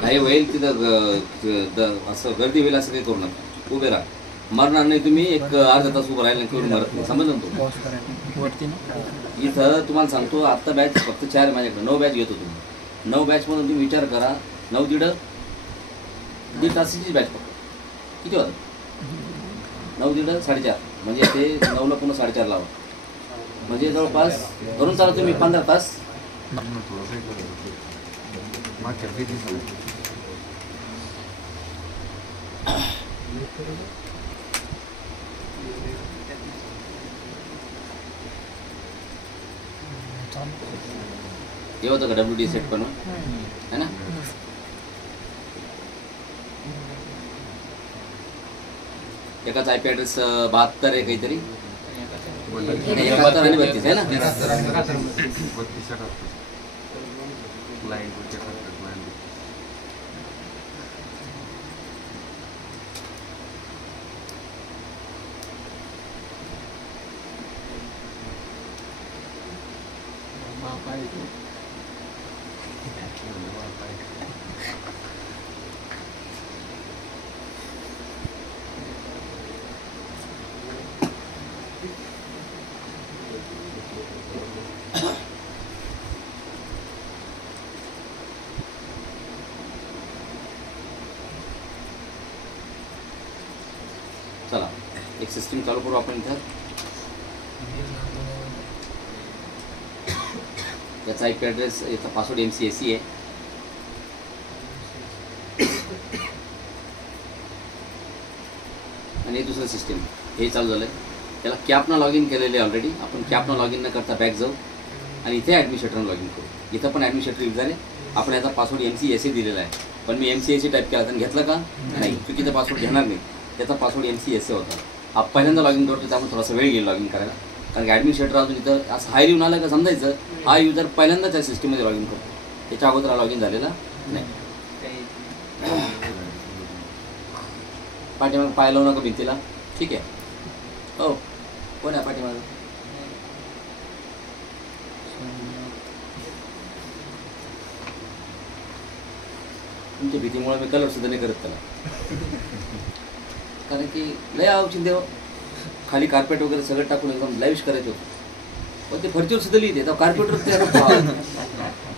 काही होईल तिथं असं गर्दी होईल असं काही करू नका, उभे राहा. मरणार नाही तुम्ही, एक अर्धा तास उभं राहिलं करून मरत नाही, समजलं ना तुम्ही. इथं तुम्हाला सांगतो आत्ता बॅच फक्त 4 आहे माझ्याकडे, 9 बॅच घेतो तुम्ही. 9 बॅचमधून तुम्ही विचार करा, 9 दीड तासाचीच बॅच फक्त किती होतं? 9 दीड 4.5 म्हणजे ते 9ला पुन्हा 4.5 लावा, म्हणजे जवळपास धरून चाला तुम्ही 15 तास. हे होतं का WD सेट पण है ना? एकाच IP ॲड्रेस 72 आहे काहीतरी, 71 आणि 32 आहे ना? चला एक सिस्टीम चालू करू आपण इथं. याचा IP ॲड्रेस, याचा पासवर्ड MCAC आहे. आणि दुसरं सिस्टीम हे चालू झालं आहे, त्याला कॅपनं लॉग इन केलेलं आहे ऑलरेडी. आपण कॅपनं लॉग इन न करता बॅक जाऊ आणि इथे ॲडमिनिस्ट्रेटरनं लॉग इन करू. इथं पण ॲडमिनिस्ट्रेटर यूज झाले. आपण याचा पासवर्ड MCAC दिलेला आहे, पण मी MCAC टाईप केला तर घेतलं का नाही, चुकीचा पासवर्ड घेणार नाही. त्याचा पासवर्ड MCAC होता. हा पहिल्यांदा लॉग इन करतो, त्यामुळे थोडासा वेळ घेईल लॉग इन करायला, कारण की ॲडमिनिस्ट्रेटर अजून इथं असं हाय येऊन आलं का समजायचं हा युजर पहिल्यांदाच त्या सिस्टीममध्ये लॉग इन करतो, त्याच्या अगोदर लॉग इन झालेला नाही. पाठीमाग पाय लावू नका भिंतीला, ठीक आहे? हो, कोण आहे पाठीमागं? तुमच्या भीतीमुळे मी कलर सुद्धा नाही करत त्याला, कारण की लय आवश्यक देव खाली कार्पेट वगैरे सगळं टाकून एकदम लाईव्ह करायचं होतं. पण ते फर्चीवर सुद्धा लिहिते तर कार्पेटवर ते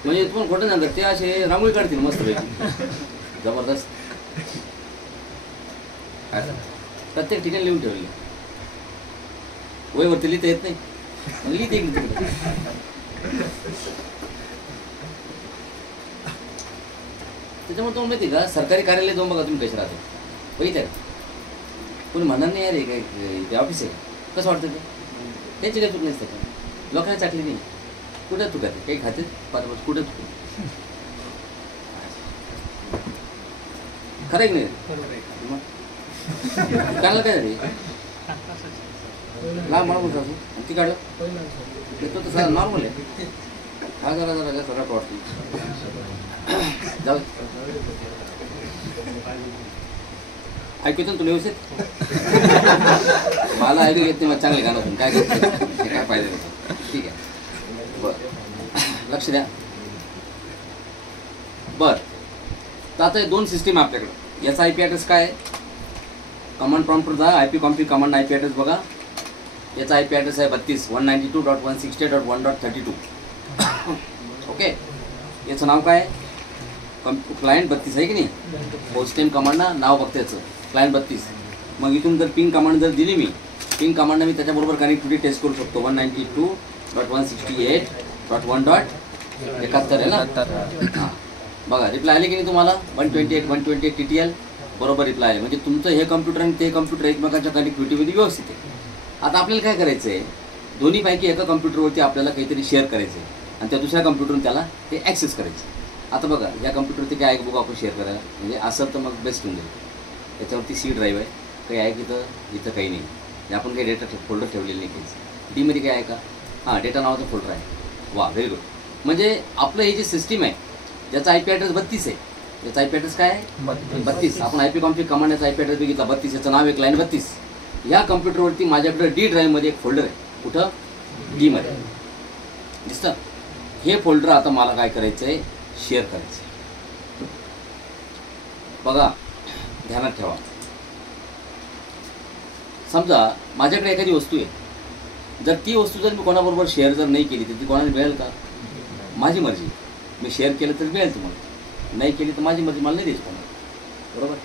म्हणजे तुम्हाला खोटं सांगत ते असे रांगोळी काढतील मस्त पैकी जबरदस्त. प्रत्येक ठिकाणी लिहून ठेवले, वयवरती लिहिता येत नाही, लिहिते तिकडे. त्याच्यामुळे तुम्हाला माहिती का, सरकारी कार्यालय जाऊन बघा तुम्ही कसे राहतो, बघितलं का? कोणी म्हणणार नाही यार काय ते ऑफिस आहे, कसं वाटतं ते? त्यांची काही चूक नसते, लोकांना चाकली नाही. कुठं चुकाते काही खाते पाच कुठं चुक खरं आहे की नाही? काढलं काय झाली ला मला बोलतो असं ती काढलं तो तसा नॉर्मल आहे. हा जरा जरा सगळ्यात वाटतो जाऊ ऐकू ना तुला व्यवस्थित. मला ऐकू येत नाही, मग चांगले गाणं काय करतो काय पाहिजे होतं. ठीक आहे बरं लक्ष द्या. बरं तर आता 2 सिस्टीम आहे आपल्याकडं. याचा IP ॲड्रेस काय आहे? कमांड प्रॉम्प्टवर जा, IP compute command IP address बघा. याचा IP ॲड्रेस आहे 32.192.168.1.32. ओके याचं नाव काय? क्लायंट 32 आहे की नाही? होस्ट नेम कमांड नाव बघते याचं क्लायंट 32. मग इथून जर पिंग कमांड जर दिली मी, पिंग कमांडनं मी त्याच्याबरोबर कनेक्टिव्हिटी टेस्ट करू शकतो. 192.168.1.71 आहे ना. हां बघा रिप्लाय आले की नाही तुम्हाला? 128 TTL बरोबर रिप्लाय आले. म्हणजे तुमचं हे कम्प्युटर आणि ते कम्प्युटर एकमेकांच्या कनेक्टिव्हिटीमध्ये व्यवस्थित आहे. आता आपल्याला काय करायचं आहे, दोन्हीपैकी एका कम्प्युटरवरती आपल्याला काहीतरी शेअर करायचं आहे आणि त्या दुसऱ्या कम्प्युटरवरून त्याला ते ॲक्सेस करायचं. आता बघा या कम्प्युटरवरती काय आहे बघू आपण शेअर करायला, म्हणजे असं तर मग बेस्ट होऊन जाईल. याच्यावरती C ड्राईव्ह आहे, काही आहे की इथं काही नाही, आपण काही डेटा फोल्डर ठेवलेले नाही काहीच. डीमध्ये काय आहे का? हां डेटा नावाचा फोल्डर आहे. वा व्हेरी गुड. म्हणजे आपलं ही जी सिस्टीम आहे ज्याचा IP ॲड्रेस 32 आहे, याचा IP ॲड्रेस काय आहे? 32. आपण IP कॉम्प्युट कमांड याचा IP ॲड्रेस बघितला 32, याचं नाव आहे क्लायंट 32. या कम्प्युटरवरती माझ्याकडे D ड्राईव्हमध्ये एक फोल्डर आहे. कुठं? Dमध्ये दिसतं. हे फोल्डर आता मला काय करायचं आहे, शेअर करायचं आहे. बघा ध्यानात ठेवा, समजा माझ्याकडे एखादी वस्तू आहे, जर ती वस्तू जर मी कोणाबरोबर शेअर जर नाही केली तर ती कोणाला मिळेल का? माझी मर्जी. मी शेअर केलं तर मिळेल तुम्हाला, नाही केली तर माझी मर्जी, मला नाही द्यायची कोणाला. बरोबर.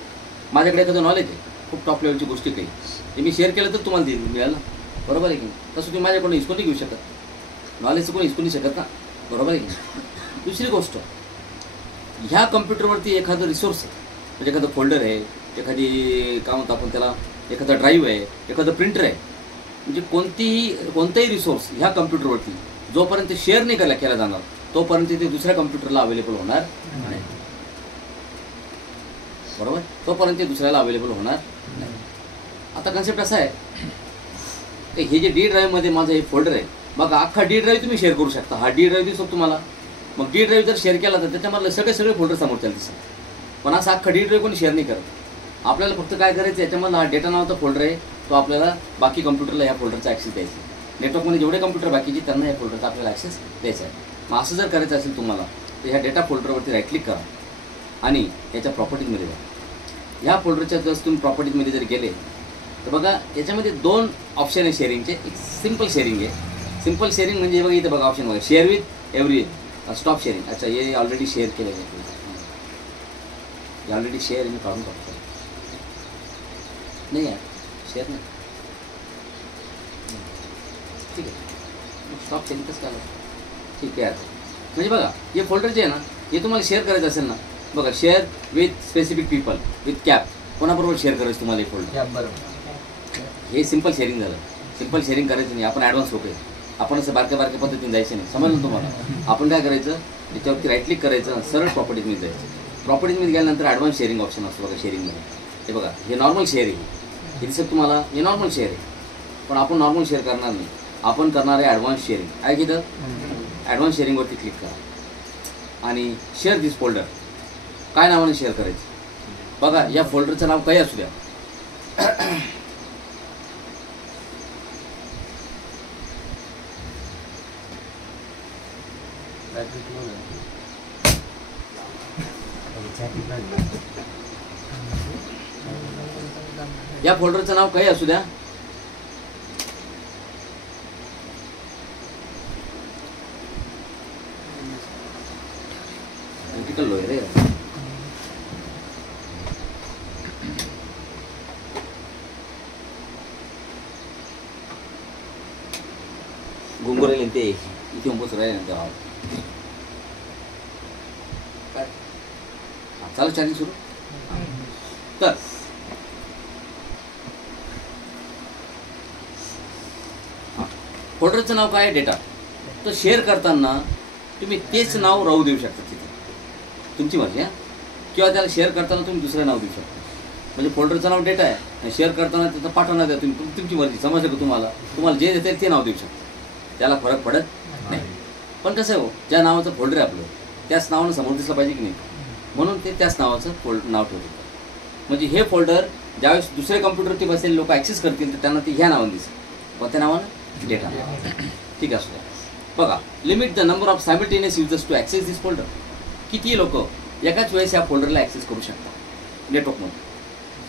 माझ्याकडे एखादं नॉलेज आहे, खूप टॉप लेवलची गोष्टी काही, ते मी शेअर केलं तर तुम्हाला मिळेल ना. बरोबर आहे की नाही? तसं तुम्ही माझ्याकडून हिसकून नाही घेऊ शकत, नॉलेजचं कोणी हिसकून नाही शकत ना. बरोबर आहे की नाही? दुसरी गोष्ट, ह्या कम्प्युटरवरती एखादं रिसोर्स आहे, म्हणजे एखादं फोल्डर आहे, एखादी काय म्हणतो आपण त्याला, एखादा ड्राईव्ह आहे, एखादं प्रिंटर आहे, म्हणजे कोणताही रिसोर्स ह्या कम्प्युटरवरती जोपर्यंत शेअर नाही केला जाणार तोपर्यंत ते दुसऱ्या कम्प्युटरला अवेलेबल होणार नाही. बरोबर. तोपर्यंत ते दुसऱ्याला अवेलेबल होणार नाही. आता कन्सेप्ट असा आहे की हे जे डी ड्राईव्हमध्ये माझं हे फोल्डर आहे, मग अख्खा डी ड्राईव्ह तुम्ही शेअर करू शकता. हा डी ड्राईव्ह दिसतो तुम्हाला, मग डी ड्राईव्ह जर शेअर केला तर त्याच्यामधले सगळे फोल्डर समोर दिसतात. पण असं अख्खा डी ड्राईव्ह कोणी शेअर नाही करत. आपल्याला फक्त काय करायचं, याच्यामधला हा डेटा नावाचा फोल्डर आहे, तो आपल्याला बाकी कम्प्युटरला ह्या फोल्डरचा ॲक्सेस द्यायचा. नेटवर्कमध्ये जेवढे कम्प्युटर बाकीचे त्यांना या फोल्डरचा आपल्याला ॲक्सेस द्यायचा आहे. मग असं जर करायचं असेल तुम्हाला तर ह्या डेटा फोल्डरवरती राईट क्लिक करा आणि याच्या प्रॉपर्टीजमध्ये जा. ह्या फोल्डरच्या जर तुम्ही प्रॉपर्टीजमध्ये जर गेले तर बघा याच्यामध्ये 2 ऑप्शन आहे शेअरिंगचे. एक सिम्पल शेअरिंग आहे. सिम्पल शेअरिंग म्हणजे बघा इथं बघा ऑप्शन बघा, share with everyone, stop sharing. अच्छा, हे ऑलरेडी शेअर केलं आहे, हे ऑलरेडी शेअर मी काढून टाकतो. नाही आहे शेअर नाही, ठीक आहे. स्टॉप शेअरिंग कसं काढलं, ठीक आहे. म्हणजे बघा हे फोल्डर जे आहे ना, हे तुम्हाला शेअर करायचं असेल ना, बघा share with specific people with cap, कोणाबरोबर शेअर करायचं तुम्हाला हे फोल्डर. बरोबर. हे सिम्पल शेअरिंग झालं. सिम्पल शेअरिंग करायचं नाही, आपण ॲडव्हान्स लोक आहे, आपण असं बारक्या पद्धतीने जायचं नाही. समजलं तुम्हाला? आपण काय करायचं, याच्यावरती राईट क्लिक करायचं, सरळ प्रॉपर्टीजमध्ये जायचं. प्रॉपर्टीजमध्ये गेल्यानंतर ॲडव्हान्स शेअरिंग ऑप्शन असतो बघा शेअरिंगमध्ये. हे बघा हे नॉर्मल शेअर आहे, हे दिसत तुम्हाला, हे नॉर्मल शेअर आहे. पण आपण नॉर्मल शेअर करणार नाही, आपण करणार आहे ॲडव्हान्स शेअरिंग. आहे की तर ॲडव्हान्स शेअरिंगवरती क्लिक करा आणि शेअर दिस फोल्डर, काय नावाने शेअर करायचं बघा. या फोल्डरचं नाव काही असू द्या, या फोल्डरचं नाव काही असू द्या. रे गुंगोरे ते इथे उंबूस राहिले ना काय चालू चॅलेंज सुरू. तर फोल्डरचं नाव काय आहे, डेटा. तर शेअर करताना तुम्ही तेच नाव राहू देऊ शकता तिथे, तुमची मर्जी आहे. किंवा त्याला शेअर करताना तुम्ही दुसरं नाव देऊ शकता. म्हणजे फोल्डरचं नाव डेटा आहे आणि शेअर करताना त्याचं पाठवणार द्या तुम्ही, तुमची मर्जी. समजलं का तुम्हाला जे देता येईल ते नाव देऊ शकता, त्याला फरक पडत नाही. पण कसं आहे हो, ज्या नावाचं फोल्डर आहे आपलं त्याच नावानं समोर दिसलं पाहिजे की नाही, म्हणून ते त्याच नावाचं नाव ठेवतात. म्हणजे हे फोल्डर ज्यावेळेस दुसऱ्या कम्प्युटरवरती बसलेले लोक ॲक्सेस करतील तर त्यांना ते ह्या नावानं दिसेल, कोणत्या नावानं, डेटा. ठीक असू द्या. बघा limit the number of simultaneous users to access this folder. किती लोक एकाच वेळेस या फोल्डरला ॲक्सेस करू शकतात नेटवर्कमध्ये.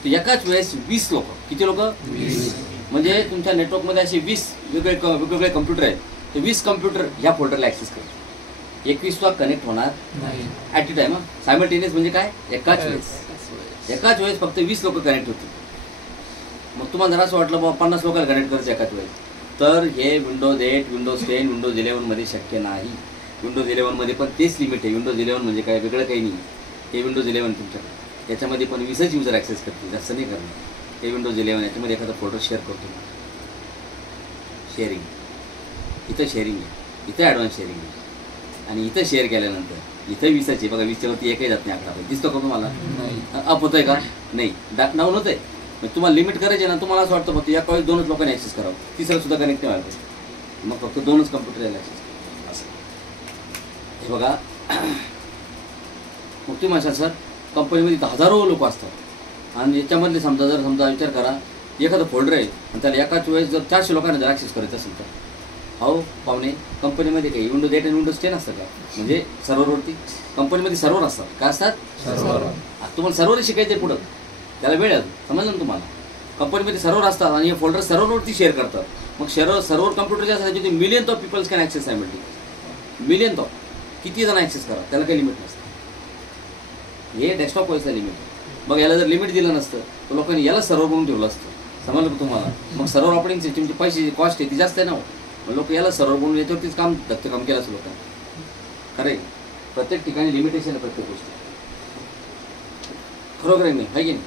तर एकाच वेळेस 20 लोक. किती लोक? 20. म्हणजे तुमच्या नेटवर्कमध्ये असे 20 वेगवेगळे कम्प्युटर आहेत, तर 20 कम्प्युटर ह्या फोल्डरला ॲक्सेस करतात. 21वा कनेक्ट होणार ॲट अ टाईम. सायमल्टेनियस म्हणजे काय, एकाच वेळेस फक्त 20 लोक कनेक्ट होतील. मग तुम्हाला जर असं वाटलं बाबा 50 लोकांना कनेक्ट करायचं एकाच वेळेस, तर हे विंडोज 8, विंडोज 10, विंडोज 11मध्ये शक्य नाही. विंडोज 11मध्ये पण तेच लिमिट आहे. विंडोज 11 म्हणजे काय वेगळं काही नाही. हे विंडोज 11 तुमच्याकडे, याच्यामध्ये पण 20च युजर ॲक्सेस करतील, जास्त नाही करणार. हे विंडोज 11 याच्यामध्ये एखादा फोल्डर शेअर करतो. शेअरिंग इथं शेअरिंग आहे, इथं ॲडव्हान्स शेअरिंग आहे. आणि इथं शेअर केल्यानंतर इथं 20च बघा, 20च्या वरती एकही जात नाही. आकडा दिसतो का तुम्हाला? अप होतोय का? नाही, डाऊन होत आहे. मग तुम्हाला लिमिट करायचे ना, तुम्हाला असं वाटतं फक्त एका वेळेस 2च लोकांनी ॲक्सेस करावं, तिसरं सुद्धा कनेक्ट नाही व्हायला पाहिजे. मग फक्त 2च कम्प्युटर यायला ॲक्सेस करावं असं. हे बघा, मग तुम्ही म्हणशाल सर कंपनीमध्ये 1000 लोक असतात आणि याच्यामधले समजा विचार करा एखादं फोल्डर आहे आणि त्याला एकाच वेळेस जर 400 लोकांना जर ॲक्सेस करायचं असेल तर हो पाहुणे, कंपनीमध्ये काही विंडोज 8 आणि विंडोज 10 असतं का? म्हणजे सर्व्हरवरती कंपनीमध्ये सर्व्हर असतात. काय असतात? आता तुम्हाला सर्व्हर शिकायचे पुढं, त्याला वेळ आहे, समजलं ना तुम्हाला? कंपनीमध्ये सर्व्हर असतात आणि हे फोल्डर सर्व्हरवरती शेअर करतात. मग सर्व्हर कम्प्युटर जे असतात त्याच्यामध्ये million of peoples can access आहे, म्हणजे मिलियन ऑफ, किती जण ॲक्सेस करा, त्याला काही लिमिट नसतं. हे डेस्कटॉप व्हायचं लिमिट. मग याला जर लिमिट दिलं नसतं तर लोकांनी याला सर्व्हर म्हणून ठेवलं असतं, समजलं का तुम्हाला? मग सर्व्हर ऑपरेटिंग सिस्टीमची पैसे कॉस्ट आहे ती जास्त आहे ना, मग लोक याला सर्व्हर म्हणून याच्यावरतीच काम केलं असं लोकांनी. खरं प्रत्येक ठिकाणी लिमिटेशन आहे प्रत्येक गोष्टी, खरोखर आहे नाही, आहे की नाही?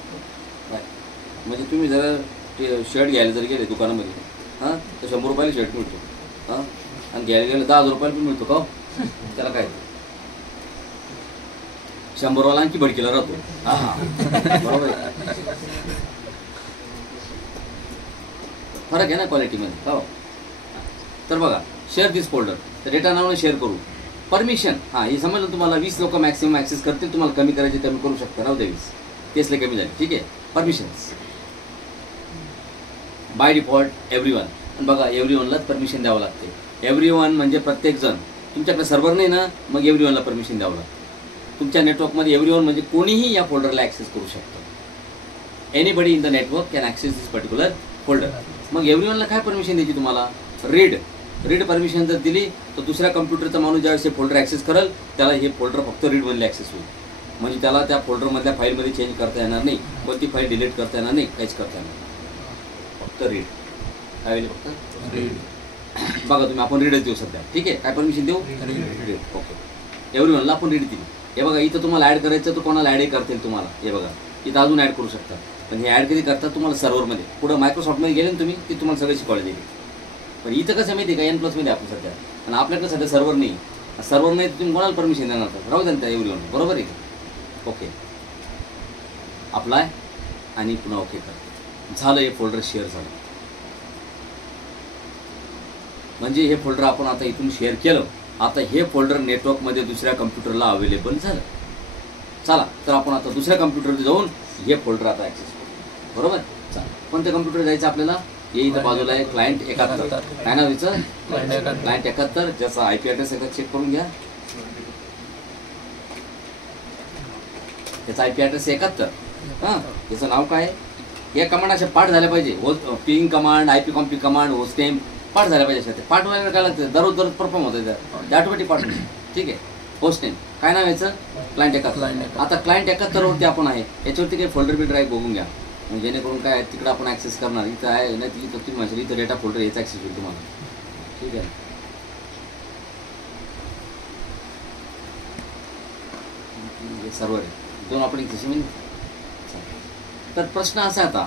म्हणजे तुम्ही जरा ते शर्ट घ्यायला जर गेले दुकानामध्ये, हां, तर 100 रुपयाला शर्ट मिळतो, हां, आणि घ्यायला गेलं 10,000 रुपयाला पण मिळतो का? त्याला काय 100वाला आणखी भडकीला राहतो. हां, बरोबर आहे. फरक आहे ना क्वालिटीमध्ये. हो, तर बघा, शेअर दिस फोल्डर, तर डेटा नावाने शेअर करू. परमिशन, हां, हे समजलं तुम्हाला? 20 लोक मॅक्सिमम ॲक्सेस करतील, तुम्हाला कमी करायचे कमी करू शकता, राहू द्या 20, 30 कमी झाले, ठीक आहे. Permissions by default everyone. आणि बघा, एव्हरीवनलाच परमिशन द्यावं लागते. एव्हरीवन म्हणजे प्रत्येकजण. तुमच्याकडे सर्व्हर नाही ना, मग एव्हरीवनला परमिशन द्यावं लागतं. तुमच्या नेटवर्कमध्ये एव्हरीवन म्हणजे कोणीही या फोल्डरला ॲक्सेस करू शकतो. Anybody in the network can access this particular folder. मग एव्हरीवनला काय परमिशन द्यायची तुम्हाला? रीड परमिशन जर दिली तर दुसऱ्या कम्प्युटरचा माणूस ज्यावेळेस हे फोल्डर ॲक्सेस करेल त्याला हे फोल्डर फक्त रीडमधले ॲक्सेस होईल. म्हणजे त्याला त्या फोल्डरमधल्या फाईलमध्ये चेंज करता येणार नाही, कोणती फाईल डिलीट करता येणार नाही, काहीच करता येणार नाही, फक्त रीड. काय होईल? फक्त रीड. बघा तुम्ही, आपण रीडच देऊ सध्या, ठीक आहे. काय परमिशन देऊ? रीड. ओके, एव्हरीवनला आपण रीड दिली. हे बघा, इथं तुम्हाला ॲड करायचं तर कोणाला ॲडही करतील तुम्हाला. हे बघा, इथं अजून ॲड करू शकता, पण हे ॲड कधी करतात तुम्हाला सर्व्हरमध्ये. पुढं मायक्रोसॉफ्टमध्ये गेले ना तुम्ही, ती तुम्हाला सगळं शिकवलं जाईल. पण इथं कसं माहिती आहे का, N+मध्ये आपण सध्या, आणि आपल्याकडे सध्या सर्व्हर नाही. सर्व्हर नाही तर तुम्ही कोणाला परमिशन देणार तर राहू द्या त्या एव्हरीवन, बरोबर आहे का? ओके, अप्लाय आणि पुन्हा ओके कर. झालं, हे फोल्डर शेअर झालं. म्हणजे हे फोल्डर आपण आता इथून शेअर केलं. आता हे फोल्डर नेटवर्कमध्ये दुसऱ्या कम्प्युटरला अवेलेबल झालं. चला, तर आपण आता दुसऱ्या कम्प्युटरवर जाऊन हे फोल्डर आता ॲक्सेस करू, बरोबर? चला, कोणत्या कम्प्युटर जायचं आपल्याला? हे इथं बाजूला आहे क्लायंट 71. काय नाव याचं? क्लायंट 71. ज्याचा IP ॲड्रेस एकदा चेक करून घ्या. त्याचा IP ॲड्रेस 71. हां, याचं नाव काय? या कमांड अशा पाठ झाल्या पाहिजे. पिंग कमांड, IP कॉम्पी कमांड, होस्टेम पाठ झाल्या पाहिजे. अशा ते पाठ व्हायला काय लागतं? दररोज परफॉर्म होतं ते ऑटोमॅटिक पाठ, ठीक आहे. होस्टेम काय नाव याचं? क्लायंट 71. आता क्लायंट 71 वरती आपण आहे, याच्यावरती काही फोल्डर बी ड्राईव्ह बघून घ्या, म्हणजे जेणेकरून काय तिकडं आपण ॲक्सेस करणार. इथं आहे नाही, इथं तुम्ही म्हणजे इथं डेटा फोल्डर याचा ॲक्सेस होईल तुम्हाला, ठीक आहे. सर्व्हर आहे, 2 ऑपरेटिंग सिस्टम. तर प्रश्न असा आता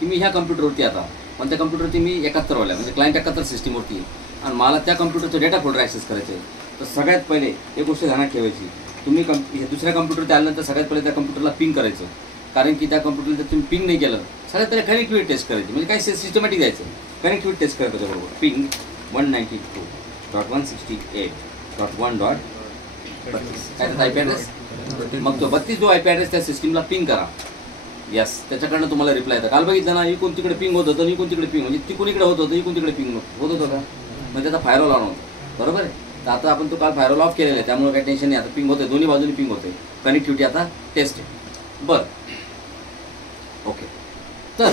की मी ह्या कम्प्युटरवरती, आता पण त्या कम्प्युटरवरती मी 71 वाला म्हणजे क्लायंट 71 सिस्टीमवरती आहे, आणि मला त्या कम्प्युटरचं डेटा फोल्डर ॲक्सेस करायचं आहे. तर सगळ्यात पहिले एक गोष्ट ध्यानात ठेवायची, तुम्ही दुसऱ्या कम्प्युटरच्या आल्यानंतर सगळ्यात पहिले त्या कम्प्युटरला पिंग करायचं. कारण की त्या कम्प्युटरला जर तुम्ही पिंग नाही केलं, सगळ्यात पहिले कनेक्टिव्हिटी टेस्ट करायची. म्हणजे काय सिस्टमॅटिक जायचं, कनेक्टिव्हिटी टेस्ट करायचं त्याच्याबरोबर. पिंग 192.168.1.32 काय त्याचा IP ॲड्रेस. मग तो 32 जो IP ॲड्रेस त्या सिस्टीमला पिंग करा. यस, त्याच्याकडनं तुम्हाला रिप्लाय येतं. काल बघितलं ना, इकून तिकडे पिंग होत होतं, इकून तिकडे पिंग, म्हणजे तिकून इकडे होत होतं, इकून तिकडे पिंग होत होतं का? म्हणजे त्याचा फायरवॉल ऑन होतं, बरोबर आहे. तर आता आपण तो काल फायरवॉल ऑफ केलेला आहे, त्यामुळे काही टेन्शन नाही. आता पिंग होतं, दोन्ही बाजूनी पिंग होते, कनेक्टिव्हिटी आता टेस्ट आहे. बरं, ओके. तर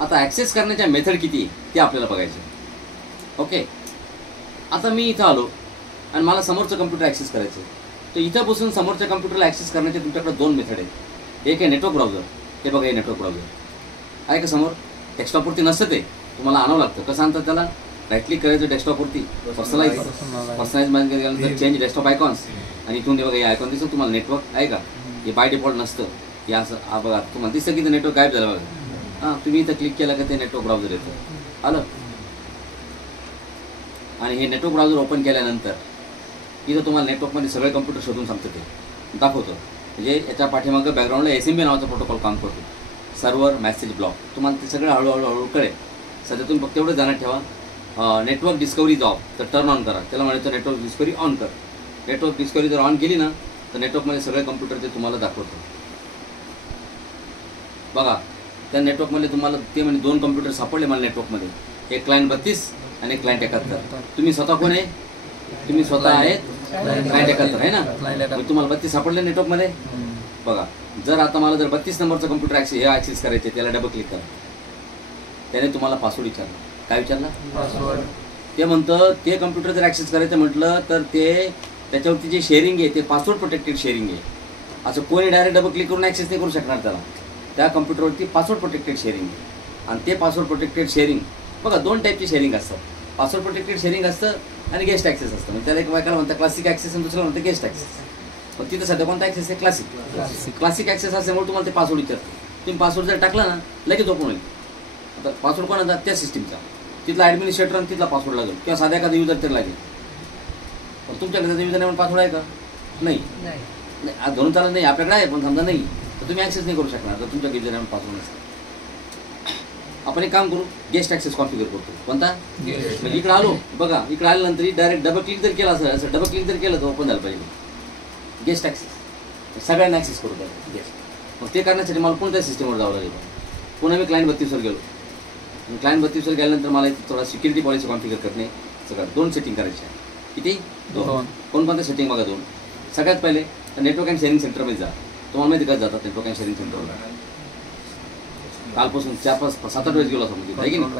आता ॲक्सेस करण्याच्या मेथड किती ते आपल्याला बघायचं. ओके, आता मी इथं आलो आणि मला समोरचं कम्प्युटर ॲक्सेस करायचं. तर इथं बसून समोरच्या कम्प्युटरला ॲक्सेस करण्याचे तुमच्याकडे 2 मेथड आहेत. एक आहे नेटवर्क ब्राउझर. हे बघा, हे नेटवर्क ब्राउझर आहे का समोर? डेस्कटॉपवरती नसतं ते, तुम्हाला आणावं लागतं. कसं आणतात त्याला? राईट क्लिक करायचं डेस्कटॉपवरती, पर्सनलाइज मध्ये गेल्यानंतर चेंज डेस्कटॉप आयकॉन्स, आणि इथून बघा हे आयकॉन दिसतं तुम्हाला. नेटवर्क आहे का? हे बाय डिफॉल्ट नसतं, हे असं बघा तुम्हाला दिसतं की ते नेटवर्क गायब झालं बघा. हां, तुम्ही इथं क्लिक केलं का ते नेटवर्क ब्राउझर येतं, आलं. आणि हे नेटवर्क ब्राउझर ओपन केल्यानंतर इथं तुम्हाला नेटवर्कमध्ये सगळे कम्प्युटर शोधून सांगतं, ते दाखवतं. म्हणजे याच्या पाठीमागं बॅकग्राऊंडला SMB नावाचा प्रोटोकॉल काम करतो, सर्व्हर मेसेज ब्लॉक. तुम्हाला ते सगळं हळूहळू कळेल. सध्या तुम्ही फक्त एवढं जाणत ठेवा, नेटवर्क डिस्कवरी जॉब तर टर्न ऑन करा. त्याला म्हणायचं नेटवर्क डिस्कवरी ऑन कर. नेटवर्क डिस्कवरी जर ऑन केली ना, तर नेटवर्कमध्ये सगळे कम्प्युटर ते तुम्हाला दाखवतं. बघा, त्या नेटवर्कमध्ये तुम्हाला ते म्हणजे 2 कम्प्युटर सापडले मला नेटवर्कमध्ये. एक क्लायंट 32 आणि क्लायंट 71. तुम्ही स्वतः कोण आहे? तुम्ही स्वतः आहेत क्लायंट 71 आहे ना. मग तुम्हाला 32 सापडले नेटवर्कमध्ये. बघा, जर आता मला जर 32 नंबरचं कम्प्युटर ॲक्सेस करायचे, त्याला डबल क्लिक करा. त्याने तुम्हाला पासवर्ड विचारला. काय विचारला? पासवर्ड. ते म्हणतं ते कम्प्युटर जर ॲक्सेस करायचं म्हटलं तर ते त्याच्यावरती जे शेअरिंग आहे ते पासवर्ड प्रोटेक्टेड शेअरिंग आहे. असं कोणी डायरेक्ट डबल क्लिक करून ॲक्सेस नाही करू शकणार त्याला. त्या कम्प्युटरवरती पासवर्ड प्रोटेक्टेड शेअरिंग आहे. आणि ते पासवर्ड प्रोटेक्टेड शेअरिंग बघा 2 टाईपची शेअरिंग असतं. पासवर्ड प्रोटेक्टेड शेअरिंग असतं आणि गेस्ट ॲक्सेस असतं. म्हणजे त्याला एक वायकाला म्हणतात क्लासिक ॲक्सेस आणि दुसरं म्हणतं गेस्ट ॲक्सेस. पण तिथं सध्या कोणता ॲक्सेस आहे? क्लासिक ॲक्सेस असल्यामुळे तुम्हाला ते पासवर्ड विचारतं. तुम्ही पासवर्ड जर टाकला ना लगेच ओपन होईल. आता पासवर्ड कोण त्या सिस्टीमचा, तिथला ॲडमिनिस्ट्रेटर आणि तिथला पासवर्ड लागेल किंवा साध्या एखादा युजर तरी लागेल. पण तुमच्याकडे त्याचा युजर नेम पासवर्ड आहे का? नाही. धरून चालत नाही. आपल्याकडे आहे पण समजा नाही तर तुम्ही ॲक्सेस नाही करू शकणार जर तुमच्या युजर नेम पासवर्ड नसेल. आपण एक काम करू, गेस्ट ॲक्सेस कॉन्फिगर करतो. कोणता? म्हणजे इकडे आलो बघा, इकडे आल्यानंतर डायरेक्ट डबल क्लिक जर केला असं डबल क्लिक जर केलं तर ओपन झालं पाहिजे गेस्ट ॲक्सेस. सगळ्यांना ॲक्सेस करू द्या गेस्ट. मग ते करण्यासाठी मला कोणत्या सिस्टमवर जावं लागेल? पुन्हा मी क्लायंट 32वर गेलो. क्लायंट 32वर गेल्यानंतर मला इथे थोडा सिक्युरिटी पॉलिसी कॉन्फिगर करणे सगळं 2 सेटिंग करायचे आहे. किती? 2. कोणकोणत्या सेटिंग बघा 2. सगळ्यात पहिले तर नेटवर्क अँड शेअरिंग सेंटरमध्ये जा. तुम्हाला माहिती कसं जातात नेटवर्क अँड शेअरिंग सेंटरवर? कालपासून 4-5-7-8 वेळेस गेलो असं म्हणजे आहे की नाही.